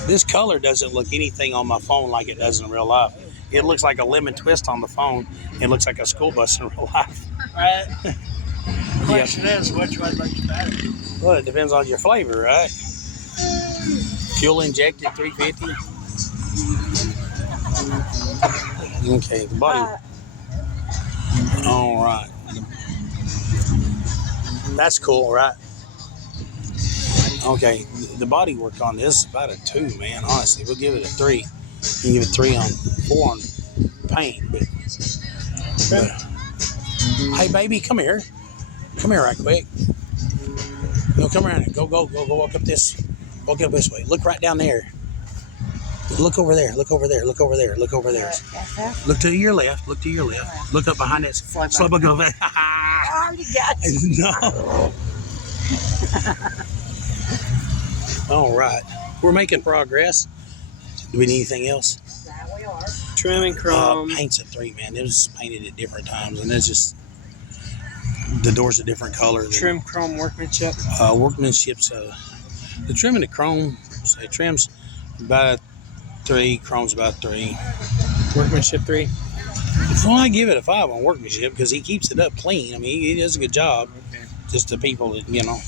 This color doesn't look anything on my phone like it does in real life. It looks like a lemon twist on the phone. It looks like a school bus in real life. Right. The question is, which one looks better? Well, it depends on your flavor, right? Fuel injected 350. Okay, the body. All right. That's cool, right? Okay, the body work on this is about a 2, man. Honestly, we'll give it a 3. You can give it 3 on 4 on paint, but hey, baby, come here. Come here, right quick. No, come around. Go walk up this. Walk up this way. Look right down there. Look over there. Look over there. Look over there. Look over there. Look to your left. Look to your left. Look up behind that. Slip go back. already got you. No. All right. We're making progress. Do we need anything else? That we are. Trim and chrome. Paint's a 3, man. It was painted at different times, and it's just the door's a different color. Trim, chrome, workmanship. Workmanship's the trim and the chrome. Say trim's about 3, chrome's about 3. Workmanship 3. Well, I give it a 5 on workmanship because he keeps it up clean. I mean, he does a good job. Okay. Just the people that, you know.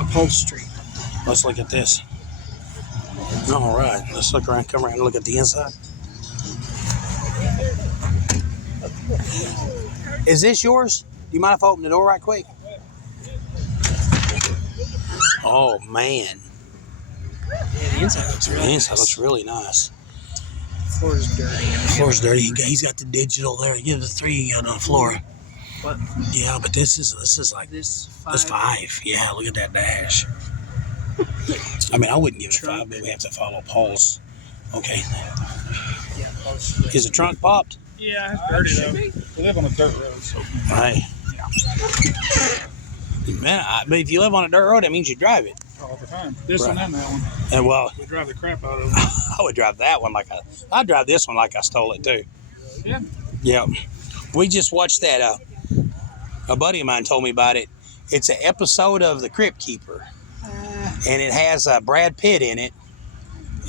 Upholstery. Let's look at this. All right, let's look around, come around and look at the inside. Is this yours? Do you mind if I open the door right quick? Oh, man. Yeah, the inside looks really The inside nice. looks really nice. Floor's dirty. Floor's dirty. He's got the digital there. Yeah, the 3 on the floor. What? Yeah, but this is like This 5. that's 5. Yeah, look at that dash. I mean, I wouldn't give it a Trunk. 5, but we have to follow Paul's. Okay. Yeah, upholstery. Is the trunk popped? Yeah, it's dirty though. We live on a dirt road, so. Hey. Man, but if you live on a dirt road, that means you drive it. All the time. This Right. one and that one. And well, We drive the crap out of it. I would drive that one I'd drive this one like I stole it too. Yeah. Yeah. We just watched that. A buddy of mine told me about it. It's an episode of The Crypt Keeper, and it has Brad Pitt in it.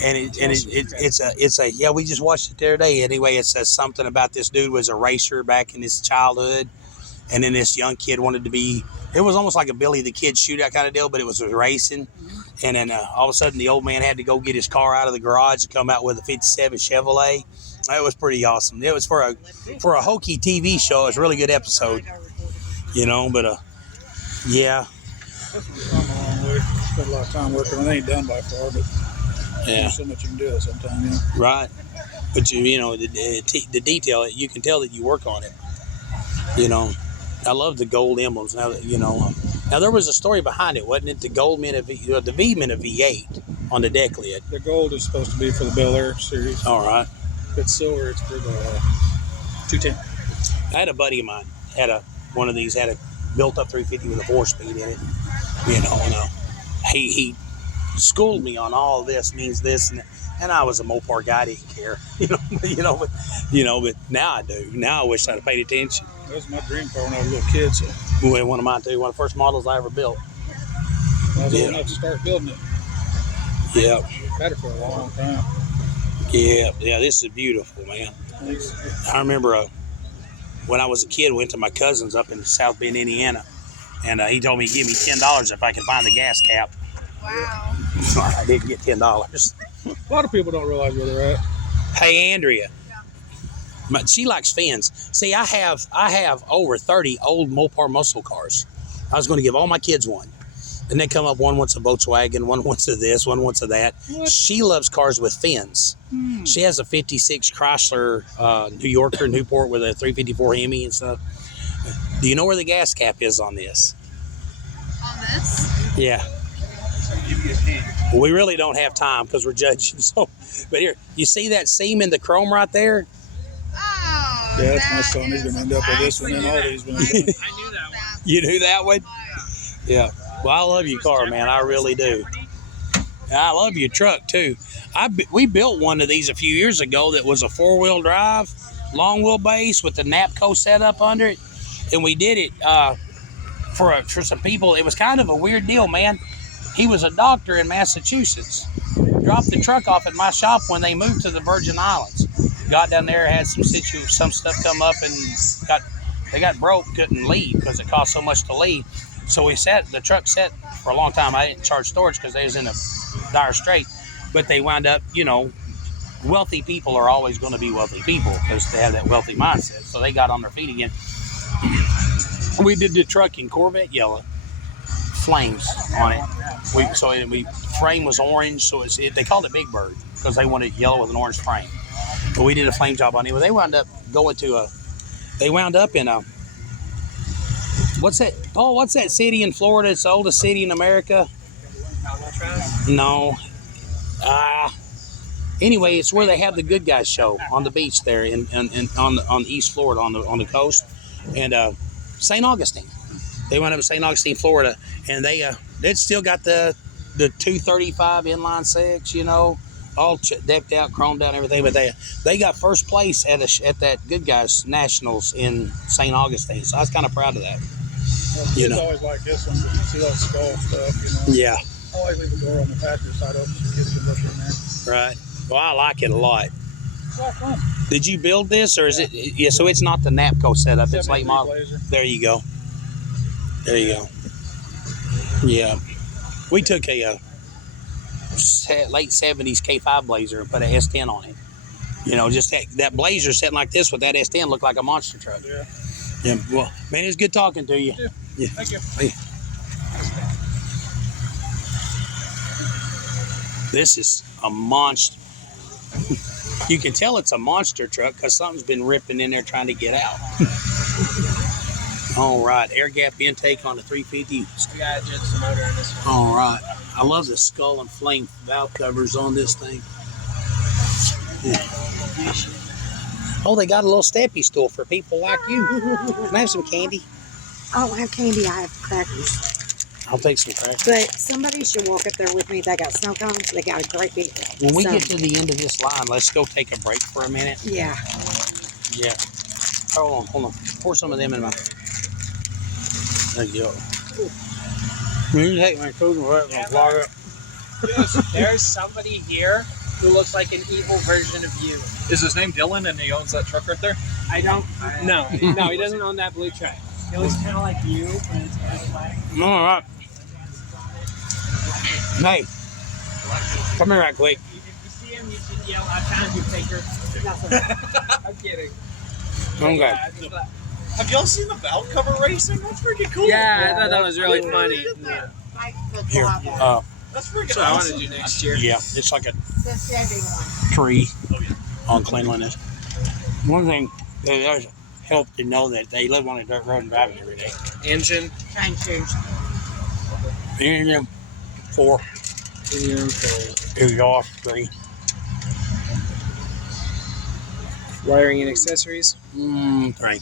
And it's a yeah. We just watched it the other day. Anyway, it says something about this dude was a racer back in his childhood, and then this young kid wanted to be. It was almost like a Billy the Kid shootout kind of deal, but it was racing. And then all of a sudden, the old man had to go get his car out of the garage and come out with a '57 Chevrolet. It was pretty awesome. It was for a hokey TV show. It was a really good episode, you know. But yeah, That's what I'm along with. Spend a lot of time working. It ain't done by far, but yeah, there's so much you can do at some time, you know. right. But you know the detail. You can tell that you work on it. You know, I love the gold emblems. Now that you know. Now there was a story behind it, wasn't it? The gold meant the V meant a V8 on the deck lid. The gold is supposed to be for the Bel Air series. All right. If it's silver, it's for the 210. I had a buddy of mine had one of these, had a built up 350 with a 4-speed in it. You know, he schooled me on all of this means this, and I was a Mopar guy, didn't care. But now I do. Now I wish I'd have paid attention. That was my dream car when I was a little kid, so Well, one of mine too. One of the first models I ever built. I was Yeah. old enough to start building it. Yeah, Had it for a long time. yeah. This is beautiful, man. Thanks. I remember when I was a kid, went to my cousin's up in South Bend, Indiana, and he told me he'd give me $10 if I could find the gas cap. Wow. I didn't get $10. A lot of people don't realize where they're at. Hey, Andrea. She likes fins. See, I have over 30 old Mopar muscle cars. I was going to give all my kids one. And they come up, one wants a Volkswagen, one wants a this, one wants a that. What? She loves cars with fins. She has a 56 Chrysler New Yorker Newport with a 354 Hemi and stuff. Do you know where the gas cap is on this? On this? Yeah. We really don't have time because we're judging. So, but here, you see that seam in the chrome right there? Oh, Yeah, that's my that son. He's is- going to end up with this one and all these ones. I knew that one. You knew that one? Yeah. Well, I love your car, man. I really do. And I love your truck too. We built one of these a few years ago that was a 4-wheel drive, long wheelbase with the NAPCO setup under it, and we did it for some people. It was kind of a weird deal, man. He was a doctor in Massachusetts. Dropped the truck off at my shop when they moved to the Virgin Islands. Got down there, had some stuff come up, and they got broke, couldn't leave because it cost so much to leave. So the truck sat for a long time. I didn't charge storage because they was in a dire strait. But they wound up, wealthy people are always going to be wealthy people because they have that wealthy mindset. So they got on their feet again. We did the truck in Corvette yellow, flames on it. Frame was orange, so they called it Big Bird because they wanted yellow with an orange frame. But we did a flame job on it. Well, they wound up in a. What's that? Oh, what's that city in Florida? It's the oldest city in America. No. Anyway, it's where they have the Good Guys show on the beach there on East Florida on the coast, and St. Augustine. They went up to St. Augustine, Florida, and they'd still got the 235 inline six, you know, all decked out, chromed out, and everything. But they got first place at that Good Guys Nationals in St. Augustine. So I was kind of proud of that. Well, kids always like this one, but you see all the skull stuff, you know. Yeah. I always leave the door on the passenger side open so kids can look in there. Right. Well, I like it a lot. It's a lot of fun. Did you build this, or is it? Yeah. So it's not the Napco setup. It's late model. Blazer. There you go. There you go. Yeah. We took a late 70s K5 Blazer and put a S10 on it. You know, just that Blazer sitting like this with that S10 looked like a monster truck. Yeah. Yeah. Well, man, it's good talking to you. Yeah. Thank you. Hey. This is a monster. You can tell it's a monster truck because something's been ripping in there trying to get out. All right, air gap intake on the 350. We got to adjust the motor on this one. All right, I love the skull and flame valve covers on this thing. Yeah. Oh, they got a little steppy stool for people like you. Can I have some candy? I don't have candy, I have crackers. I'll take some crackers. But somebody should walk up there with me. They got snow cones. They got a great big. When we get to the end of this line, let's go take a break for a minute. Yeah. Yeah. Hold on. Pour some of them in my. There you go. You take my food and let it fly up. There's somebody here who looks like an evil version of you. Is his name Dylan and he owns that truck right there? I don't. No, he doesn't own that blue truck. He looks kind of like you, but it's kind of black. All right. Hey, come here right quick. If you see him, you should yell, "I found you, Taker." I'm kidding. Okay. Have y'all seen the valve cover racing? That's freaking cool. Yeah, I thought that was really funny. Here, That's freaking So I want to awesome. do next year. yeah, it's like a The Chevy one. tree on cleanliness. One thing that does help to know that they live on a dirt road and drive it every day. Engine. Change shoes. Engine, 4. Exhaust, 3. Wiring and accessories. 3.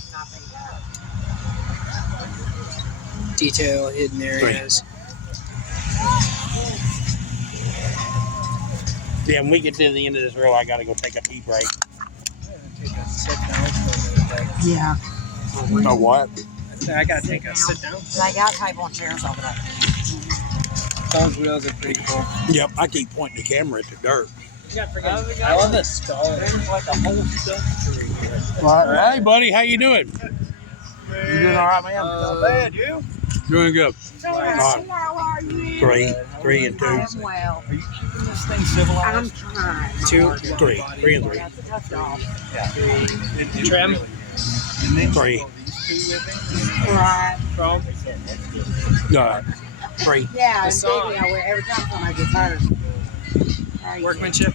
Detail, hidden areas. Yeah, when we get to the end of this row, I gotta go take a pee break. Yeah. Oh, what? I gotta take a sit down. They got table and chairs over there. Those wheels are pretty cool. Yep, I keep pointing the camera at the dirt. I love the skull. There's like a whole stuff. Hey, buddy, how you doing? You doing all right, man? Not bad, you? Doing good. How are you? 3 and 2. I'm well. This thing civilized. I'm trying. 2, 3, 3 and 3. That's a tough job. Trim. 3. Right. Chrome. 3. Yeah, and song. Biggie, I wear every time somebody gets hurt. How you Workmanship.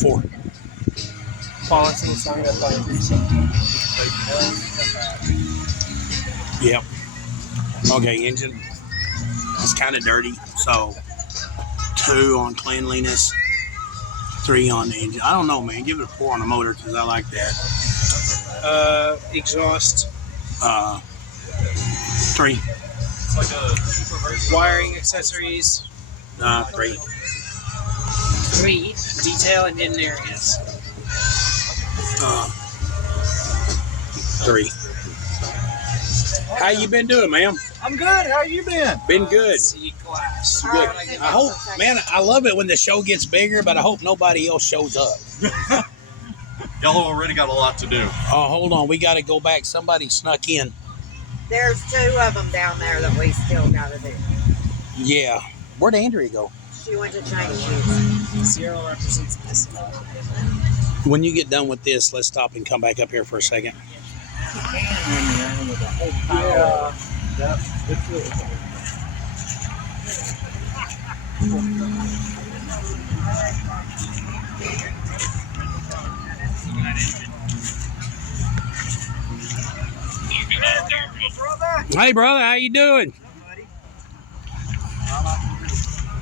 4. Quality. Song that's like Yep. Okay, engine. It's kind of dirty, so 2 on cleanliness, 3 on the engine. I don't know, man. Give it a 4 on the motor because I like that. Exhaust. 3. It's like a Wiring, accessories. 3. 3. Detail and hidden areas. 3. How you been doing, ma'am? I'm good. How you been? Been good. C-class. Good. I hope, man, I love it when the show gets bigger, but I hope nobody else shows up. Y'all already got a lot to do. Oh, hold on. We got to go back. Somebody snuck in. There's 2 of them down there that we still got to do. Yeah. Where'd Andrea go? She went to change shoes. 0 represents this. When you get done with this, let's stop and come back up here for a second. Yeah. It's really fun. Hey, brother, how you doing?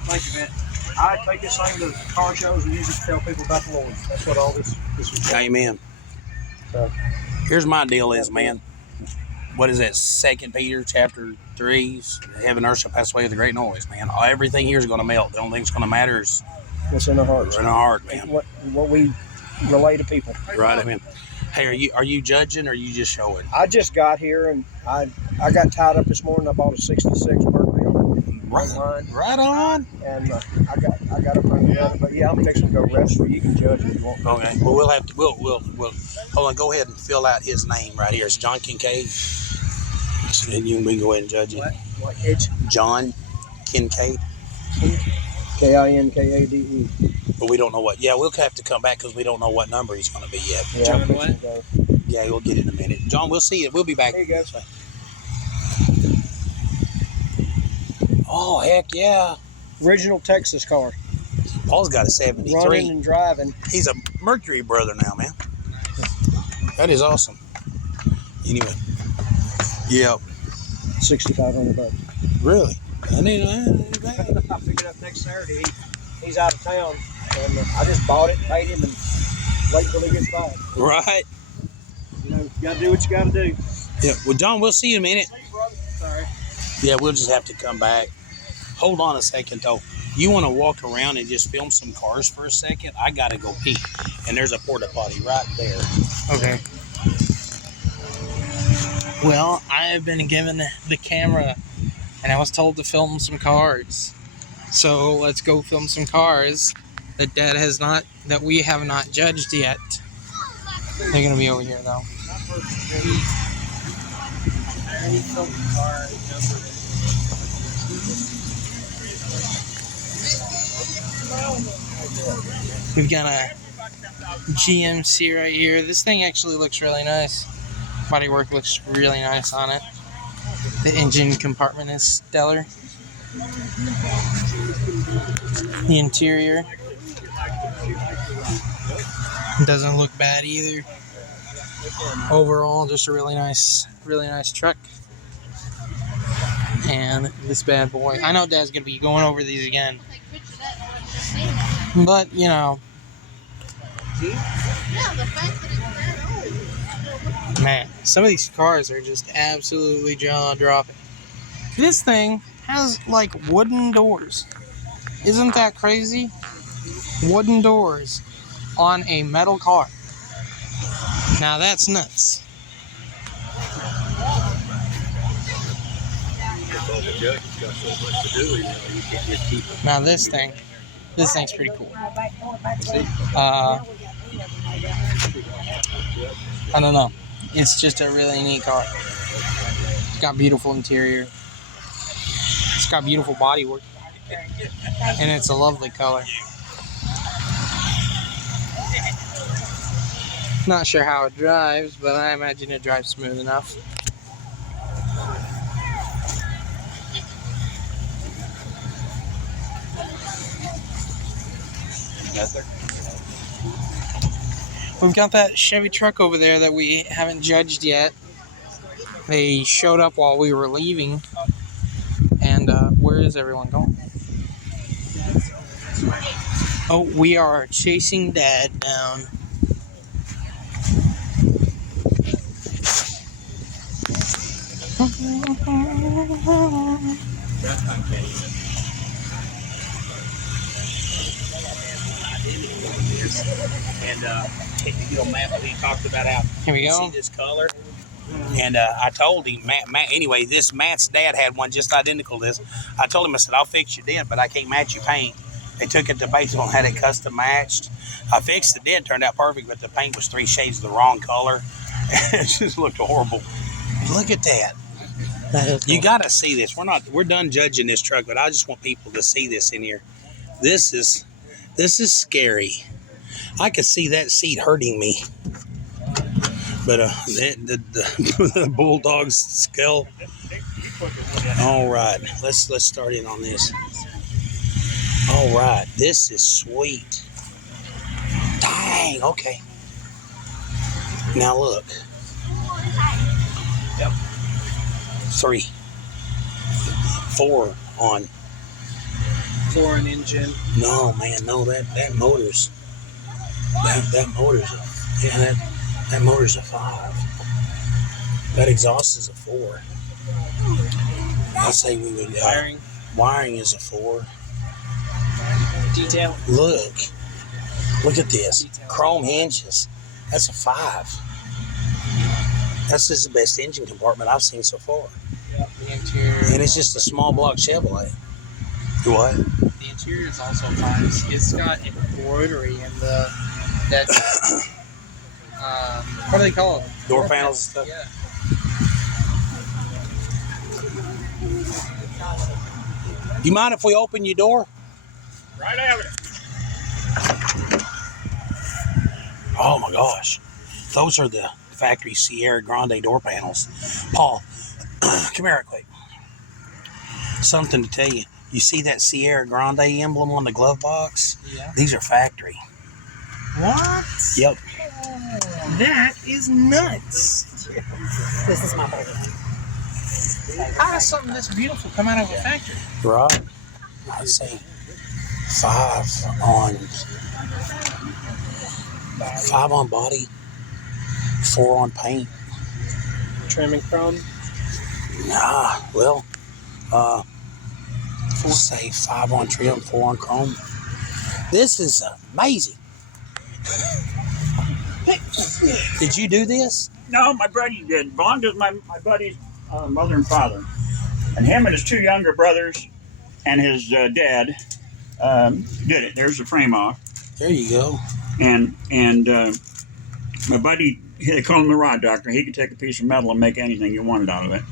Thank you, man. I take this thing to car shows and use it to tell people about the Lord. That's what all this was for. Amen. So, Here's my deal is, man. what is that? 2 Peter chapter 3. Heaven and earth shall pass away with a great noise, man. Everything here is going to melt. The only thing that's going to matter is What's in our hearts? in our heart, man. What we relay to people. Right, I mean. Hey, are you judging or are you just showing? I just got here and I got tied up this morning. I bought a '66 Berkeley online. Right on. And I got a printed of it. But yeah, I'm fixing to go rest so you can judge if you want. Okay. Well, we'll hold on. Go ahead and fill out his name right here. It's John Kincaid. So then we can go ahead and judge it. What age? John Kincaid. Kinkade. But we don't know what. Yeah, we'll have to come back because we don't know what number he's going to be yet. Yeah, John what? Yeah, we'll get it in a minute. John, we'll see you. We'll be back. There you go. Oh, heck yeah. Original Texas car. Paul's got a 73. Running and driving. He's a Mercury brother now, man. That is awesome. Anyway. Yep. $6,500. Really? I need I pick it up next Saturday. He's out of town, and I just bought it, paid him, and wait till he gets back. Right. You know, you gotta do what you gotta do. Yeah. Well, John, we'll see you in a minute. Hey, brother. Sorry. Yeah, we'll just have to come back. Hold on a second, though. You want to walk around and just film some cars for a second? I got to go pee. And there's a porta potty right there. Okay. Well, I have been given the camera, and I was told to film some cars. So let's go film some cars that we have not judged yet. They're gonna be over here though. We've got a GMC right here. This thing actually looks really nice. Bodywork looks really nice on it. The engine compartment is stellar. The interior doesn't look bad either. Overall, just a really nice truck. And this bad boy. I know Dad's gonna be going over these again, but you know, man, some of these cars are just absolutely jaw-dropping. This thing has like wooden doors. Isn't that crazy? Wooden doors on a metal car. Now that's nuts. Now this thing's pretty cool. I don't know. It's just a really neat car. It's got beautiful interior. It's got beautiful bodywork. And it's a lovely color. Not sure how it drives, but I imagine it drives smooth enough. We've got that Chevy truck over there that we haven't judged yet. They showed up while we were leaving. And where is everyone going? Oh, we are chasing Dad down. And Matt, he talked about how Here we you go. see this color. And I told him, Matt, anyway, Matt's dad had one just identical to this. I told him, I said, I'll fix your dent, but I can't match your paint. They took it to Batesville and had it custom matched. I fixed the dent, turned out perfect, but the paint was 3 shades of the wrong color. It just looked horrible. Look at that. You got to see this. We're done judging this truck, but I just want people to see this in here. This is scary. I could see that seat hurting me. But the bulldog's skull. All right, let's start in on this. All right, this is sweet. Dang. Okay. Now look. Yep. 3, 4 on. 4 an engine. No, man, no. That motor's. That motor's a. Yeah, that motor's a 5. That exhaust is a 4. I say we would. Wiring is a 4. Detail. Look at this. Chrome hinges. That's a 5. This is the best engine compartment I've seen so far. Yep, the interior. And it's just a small block Chevrolet. What? The interior is also fine. It's got embroidery in the what do they call it? Door panels and stuff. Yeah. You mind if we open your door? Right out of it. Oh my gosh. Those are the factory Sierra Grande door panels. Paul, come here quick. Something to tell you. You see that Sierra Grande emblem on the glove box? Yeah. These are factory. What? Yep. That is nuts. This is my favorite. How does something this beautiful come out of a factory? Right? I'd say 5 on body, 4 on paint. Trim and chrome? Nah, well, say 5 on trim, 4 on chrome. This is amazing. Did you do this? No, my buddy did. Belonged to my buddy's mother and father. And him and his 2 younger brothers and his dad did it. There's the frame off. There you go. And my buddy, they call him the rod doctor. He could take a piece of metal and make anything you wanted out of it.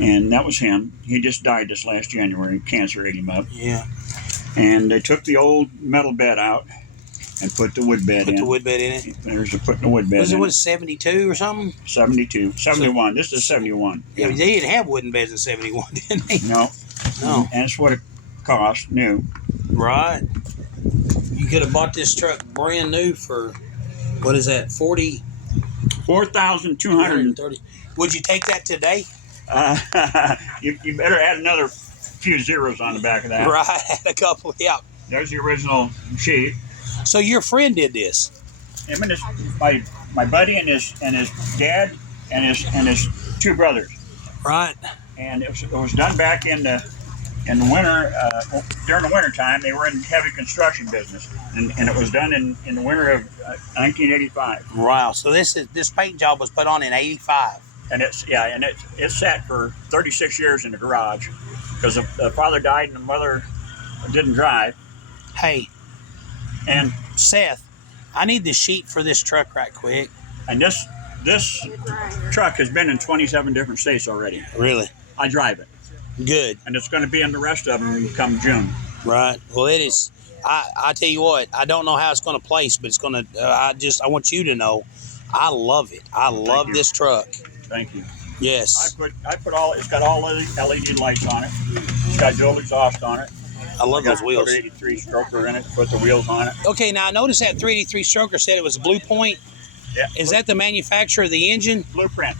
And that was him. He just died this last January. Cancer ate him up. Yeah. And they took the old metal bed out and put the wood bed in. Put the wood bed in it? There's putting the wood bed in. Was it 72 or something? 72. 71. This is 71. Yeah, they didn't have wooden beds in 71, didn't they? No. No. And it's what it cost new. Right. You could have bought this truck brand new for, what is that, 4,230. Would you take that today? You better add another few zeros on the back of that. Right, a couple, yeah. There's the original sheet. So your friend did this? Him and my buddy and his dad and his 2 brothers. Right. And it was done back in the winter, during the winter time. They were in heavy construction business, and it was done in the winter of 1985. Wow. So this paint job was put on in 85. And it sat for 36 years in the garage because the father died and the mother didn't drive. Hey, and Seth, I need the sheet for this truck right quick. And this truck has been in 27 different states already. Really? I drive it. Good. And it's going to be in the rest of them come June. Right. Well, it is. I tell you what, I don't know how it's going to place, but it's going to. I want you to know, I love it. I love this truck. Thank you. Yes. I put all. It's got all LED lights on it. It's got dual exhaust on it. I love those wheels. 383 stroker in it. Put the wheels on it. Okay, now I noticed that 383 stroker said it was Blue Point. Yeah. Is that the manufacturer of the engine? Blueprint.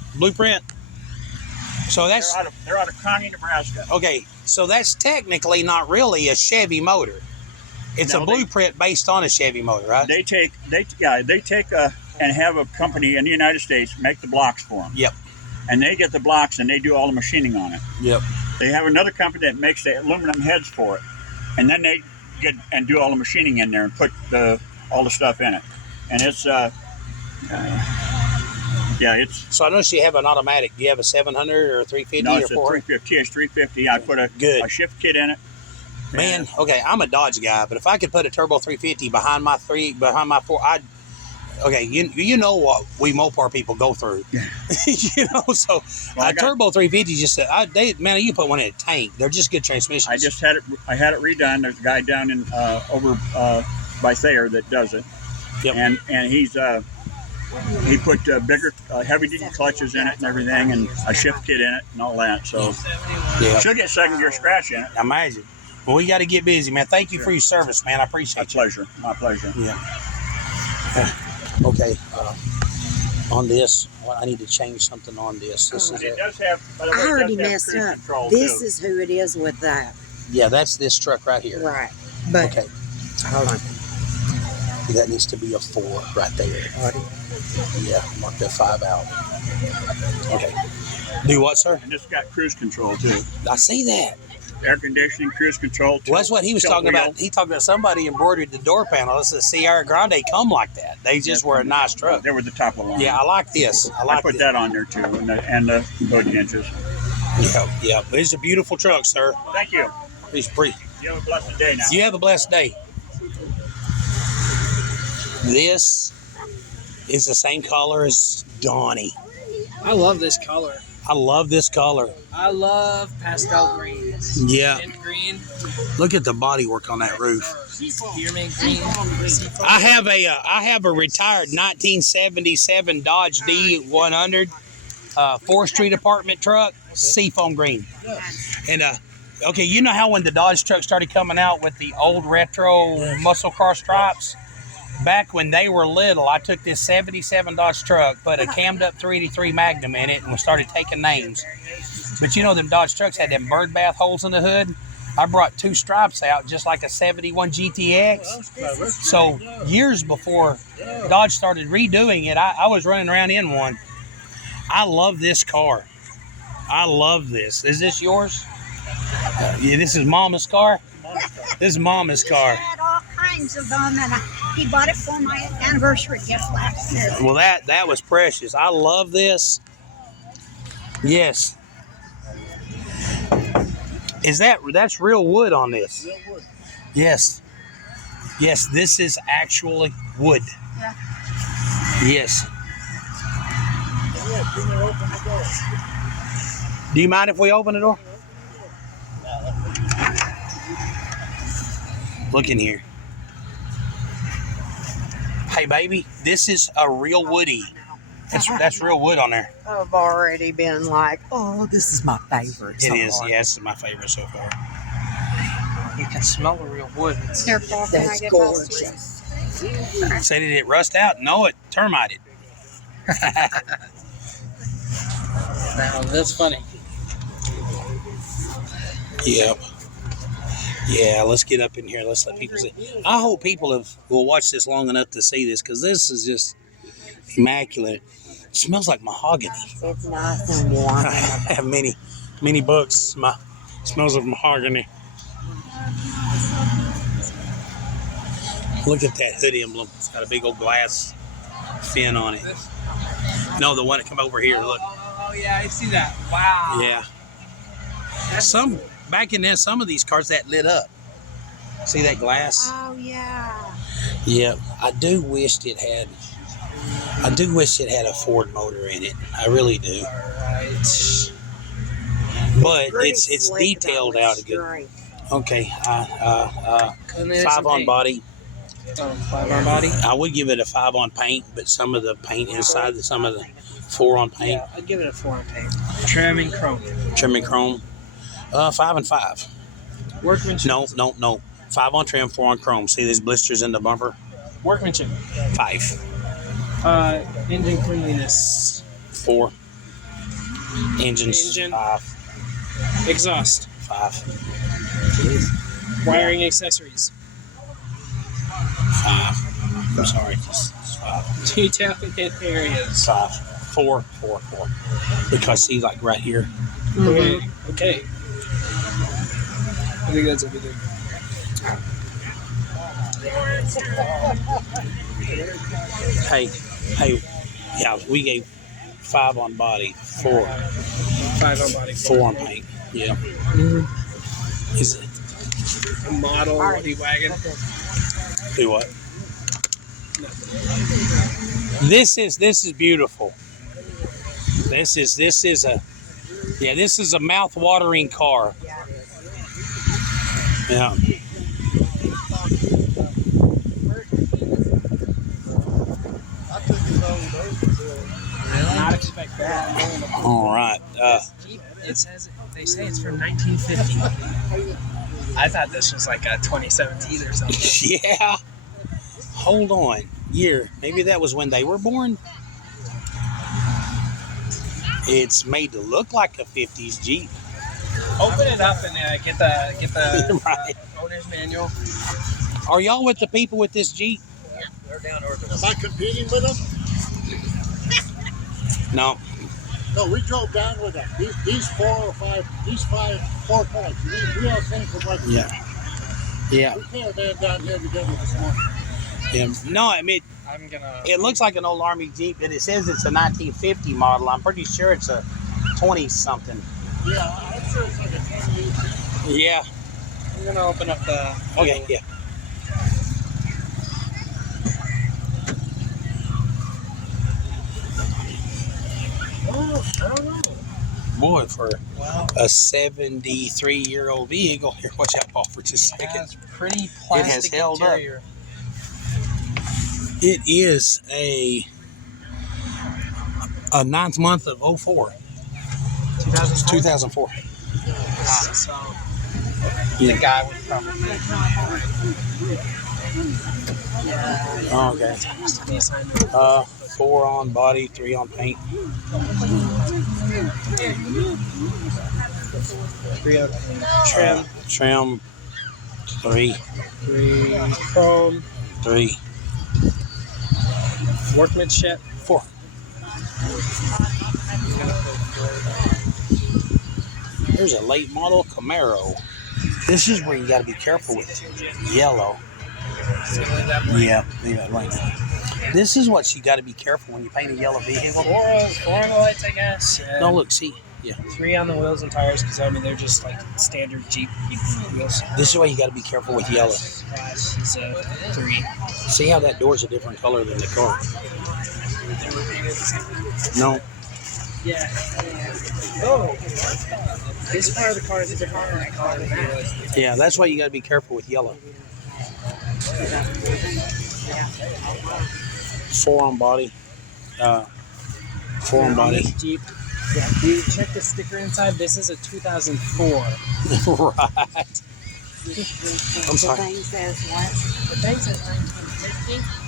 So that's. They're out of Kearney, Nebraska. Okay, so that's technically not really a Chevy motor. It's a Blueprint based on a Chevy motor, right? They take and have a company in the United States make the blocks for them. Yep. And they get the blocks and they do all the machining on it. Yep. They have another company that makes the aluminum heads for it, and then they get and do all the machining in there and put all the stuff in it. And it's it's. So I noticed you have an automatic. Do you have a 700 or a 350 No, or it's a 400? 350. It's 350. I put a shift kit in it. Man, okay, I'm a Dodge guy, but if I could put a turbo 350 behind my 4, okay, you know what we Mopar people go through, So a turbo 350 just you can put one in a tank. They're just good transmissions. I had it redone. There's a guy down in over by Thayer that does it. Yep. And he's he put bigger heavy duty clutches in it and everything, and a shift kit in it and all that. So she'll get second gear scratch in it. Imagine. Well, we got to get busy, man. Thank you for your service, man. I appreciate it. My pleasure. Yeah. Okay. On this, I need to change something on this. This is it does have. By the way, I already messed up. This is who it is with that. Yeah, that's this truck right here. Right. But okay. Hold on. That needs to be a 4 right there. Yeah, mark that 5 out. Okay. Do what, sir? And it's got cruise control too. I see that. Air conditioning, cruise control. Well, that's what he was talking about. He talked about somebody embroidered the door panel. This is Sierra Grande come like that. They just were a nice truck. They were the top of the line. Yeah, I like this. I put that on there too, and the hood hinges. Yeah. It's a beautiful truck, sir. Thank you. It's pretty. You have a blessed day now. You have a blessed day. This is the same color as Donnie. I love this color. I love this color. I love pastel greens. Yeah. Mint green. Look at the body work on that roof. Spearmint green. I have a retired 1977 Dodge D100 forestry department truck, seafoam green. And okay, you know how when the Dodge truck started coming out with the old retro muscle car stripes? Back when they were little, I took this 77 Dodge truck, put a cammed up 383 Magnum in it, and we started taking names. But you know them Dodge trucks had them bird bath holes in the hood? I brought 2 stripes out, just like a 71 GTX. So years before Dodge started redoing it, I was running around in one. I love this car. I love this. Is this yours? Yeah, this is Mama's car? This is Mama's car. All kinds of them, and he bought it for my anniversary gift last year. Well, that was precious. I love this. Yes. That's real wood on this? Real wood. Yes. Yes, this is actually wood. Yeah. Yes. Do you mind if we open the door? Look in here. Hey, baby, this is a real woody. That's real wood on there. I've already been like, oh, this is my favorite. It is. Yes, it's my favorite so far. You can smell the real wood. Careful. Can I That's get gorgeous. Say, did it rust out? No, it termited. Now, that's funny. Yep. Yeah, let's get up in here. Let's let people see. I hope people will watch this long enough to see this, because this is just immaculate. It smells like mahogany. It's nice and warm. I have many books. Smells of mahogany. Look at that hood emblem. It's got a big old glass fin on it. No, the one that come over here. Look. Oh yeah, I see that. Wow. Yeah. Back in then, some of these cars that lit up. See that glass? Oh, yeah. Yeah. I do wish it had a Ford motor in it. I really do. Right. But it's detailed out good. Okay. 5 on body. 5 on body? I would give it a 5 on paint, but some of the paint inside, some of the 4 on paint. Yeah, I'd give it a 4 on paint. Trim and chrome. Trim and chrome. 5 and 5. Workmanship. No. 5 on trim, 4 on chrome. See these blisters in the bumper? Workmanship. 5. Engine cleanliness. 4. Engine. 5. Exhaust. 5. Wiring accessories. 5. I'm sorry. Just 5. Detailing in areas. 5. 4. Because see, like right here. Mm-hmm. Okay. I think that's everything. Hey, yeah, we gave 5 on body, 4. 5 on body, 4 on paint. Yeah. Mm-hmm. Is it a model woody wagon? Do what? This is beautiful. This is a mouth-watering car. Yeah. Not expect that. All right. They say it's from 1950. I thought this was like a 2017 or something. Yeah. Hold on. Year. Maybe that was when they were born. It's made to look like a 50s Jeep. Open it up and get the right. owner's manual. Are y'all with the people with this Jeep? They're down north. Am I competing with them? No. No, we drove down with them. These four cars. We are finished with like Yeah. Yeah. we came down here together this morning. Yeah. No, I mean, it looks like an old Army Jeep, and it says it's a 1950 model. I'm pretty sure it's a 20-something. Yeah, I'm sure it's like a 28. Yeah. I'm gonna open up the. Okay. Yeah. Oh, I don't know. Boy, for a 73-year-old vehicle, here, watch out, Paul, for just a second. Has pretty It plastic has held interior. up. It is a 9th month of 04. 2004. So Yeah. the guy would probably. Okay. 4 on body, 3 on paint. 3 on trim. Trim, 3. 3 chrome. 3. Workmanship. 4. Here's a late model Camaro. This is where you got to be careful with yellow. Yeah, leave that right now. This is what you got to be careful when you paint a yellow vehicle. 4 on the lights, I guess. No, look, see. Yeah. 3 on the wheels and tires, because I mean they're just like standard Jeep wheels. This is why you got to be careful with yellow. Glass is a 3. See how that door's a different color than the car? No. Yeah. Oh. This part of the car is a different color than that. Yeah, that's why you got to be careful with yellow. 4 on body. 4 on body. Jeep. Yeah, you check the sticker inside. This is a 2004. Right. I'm sorry. The thing says what? The thing says 1950.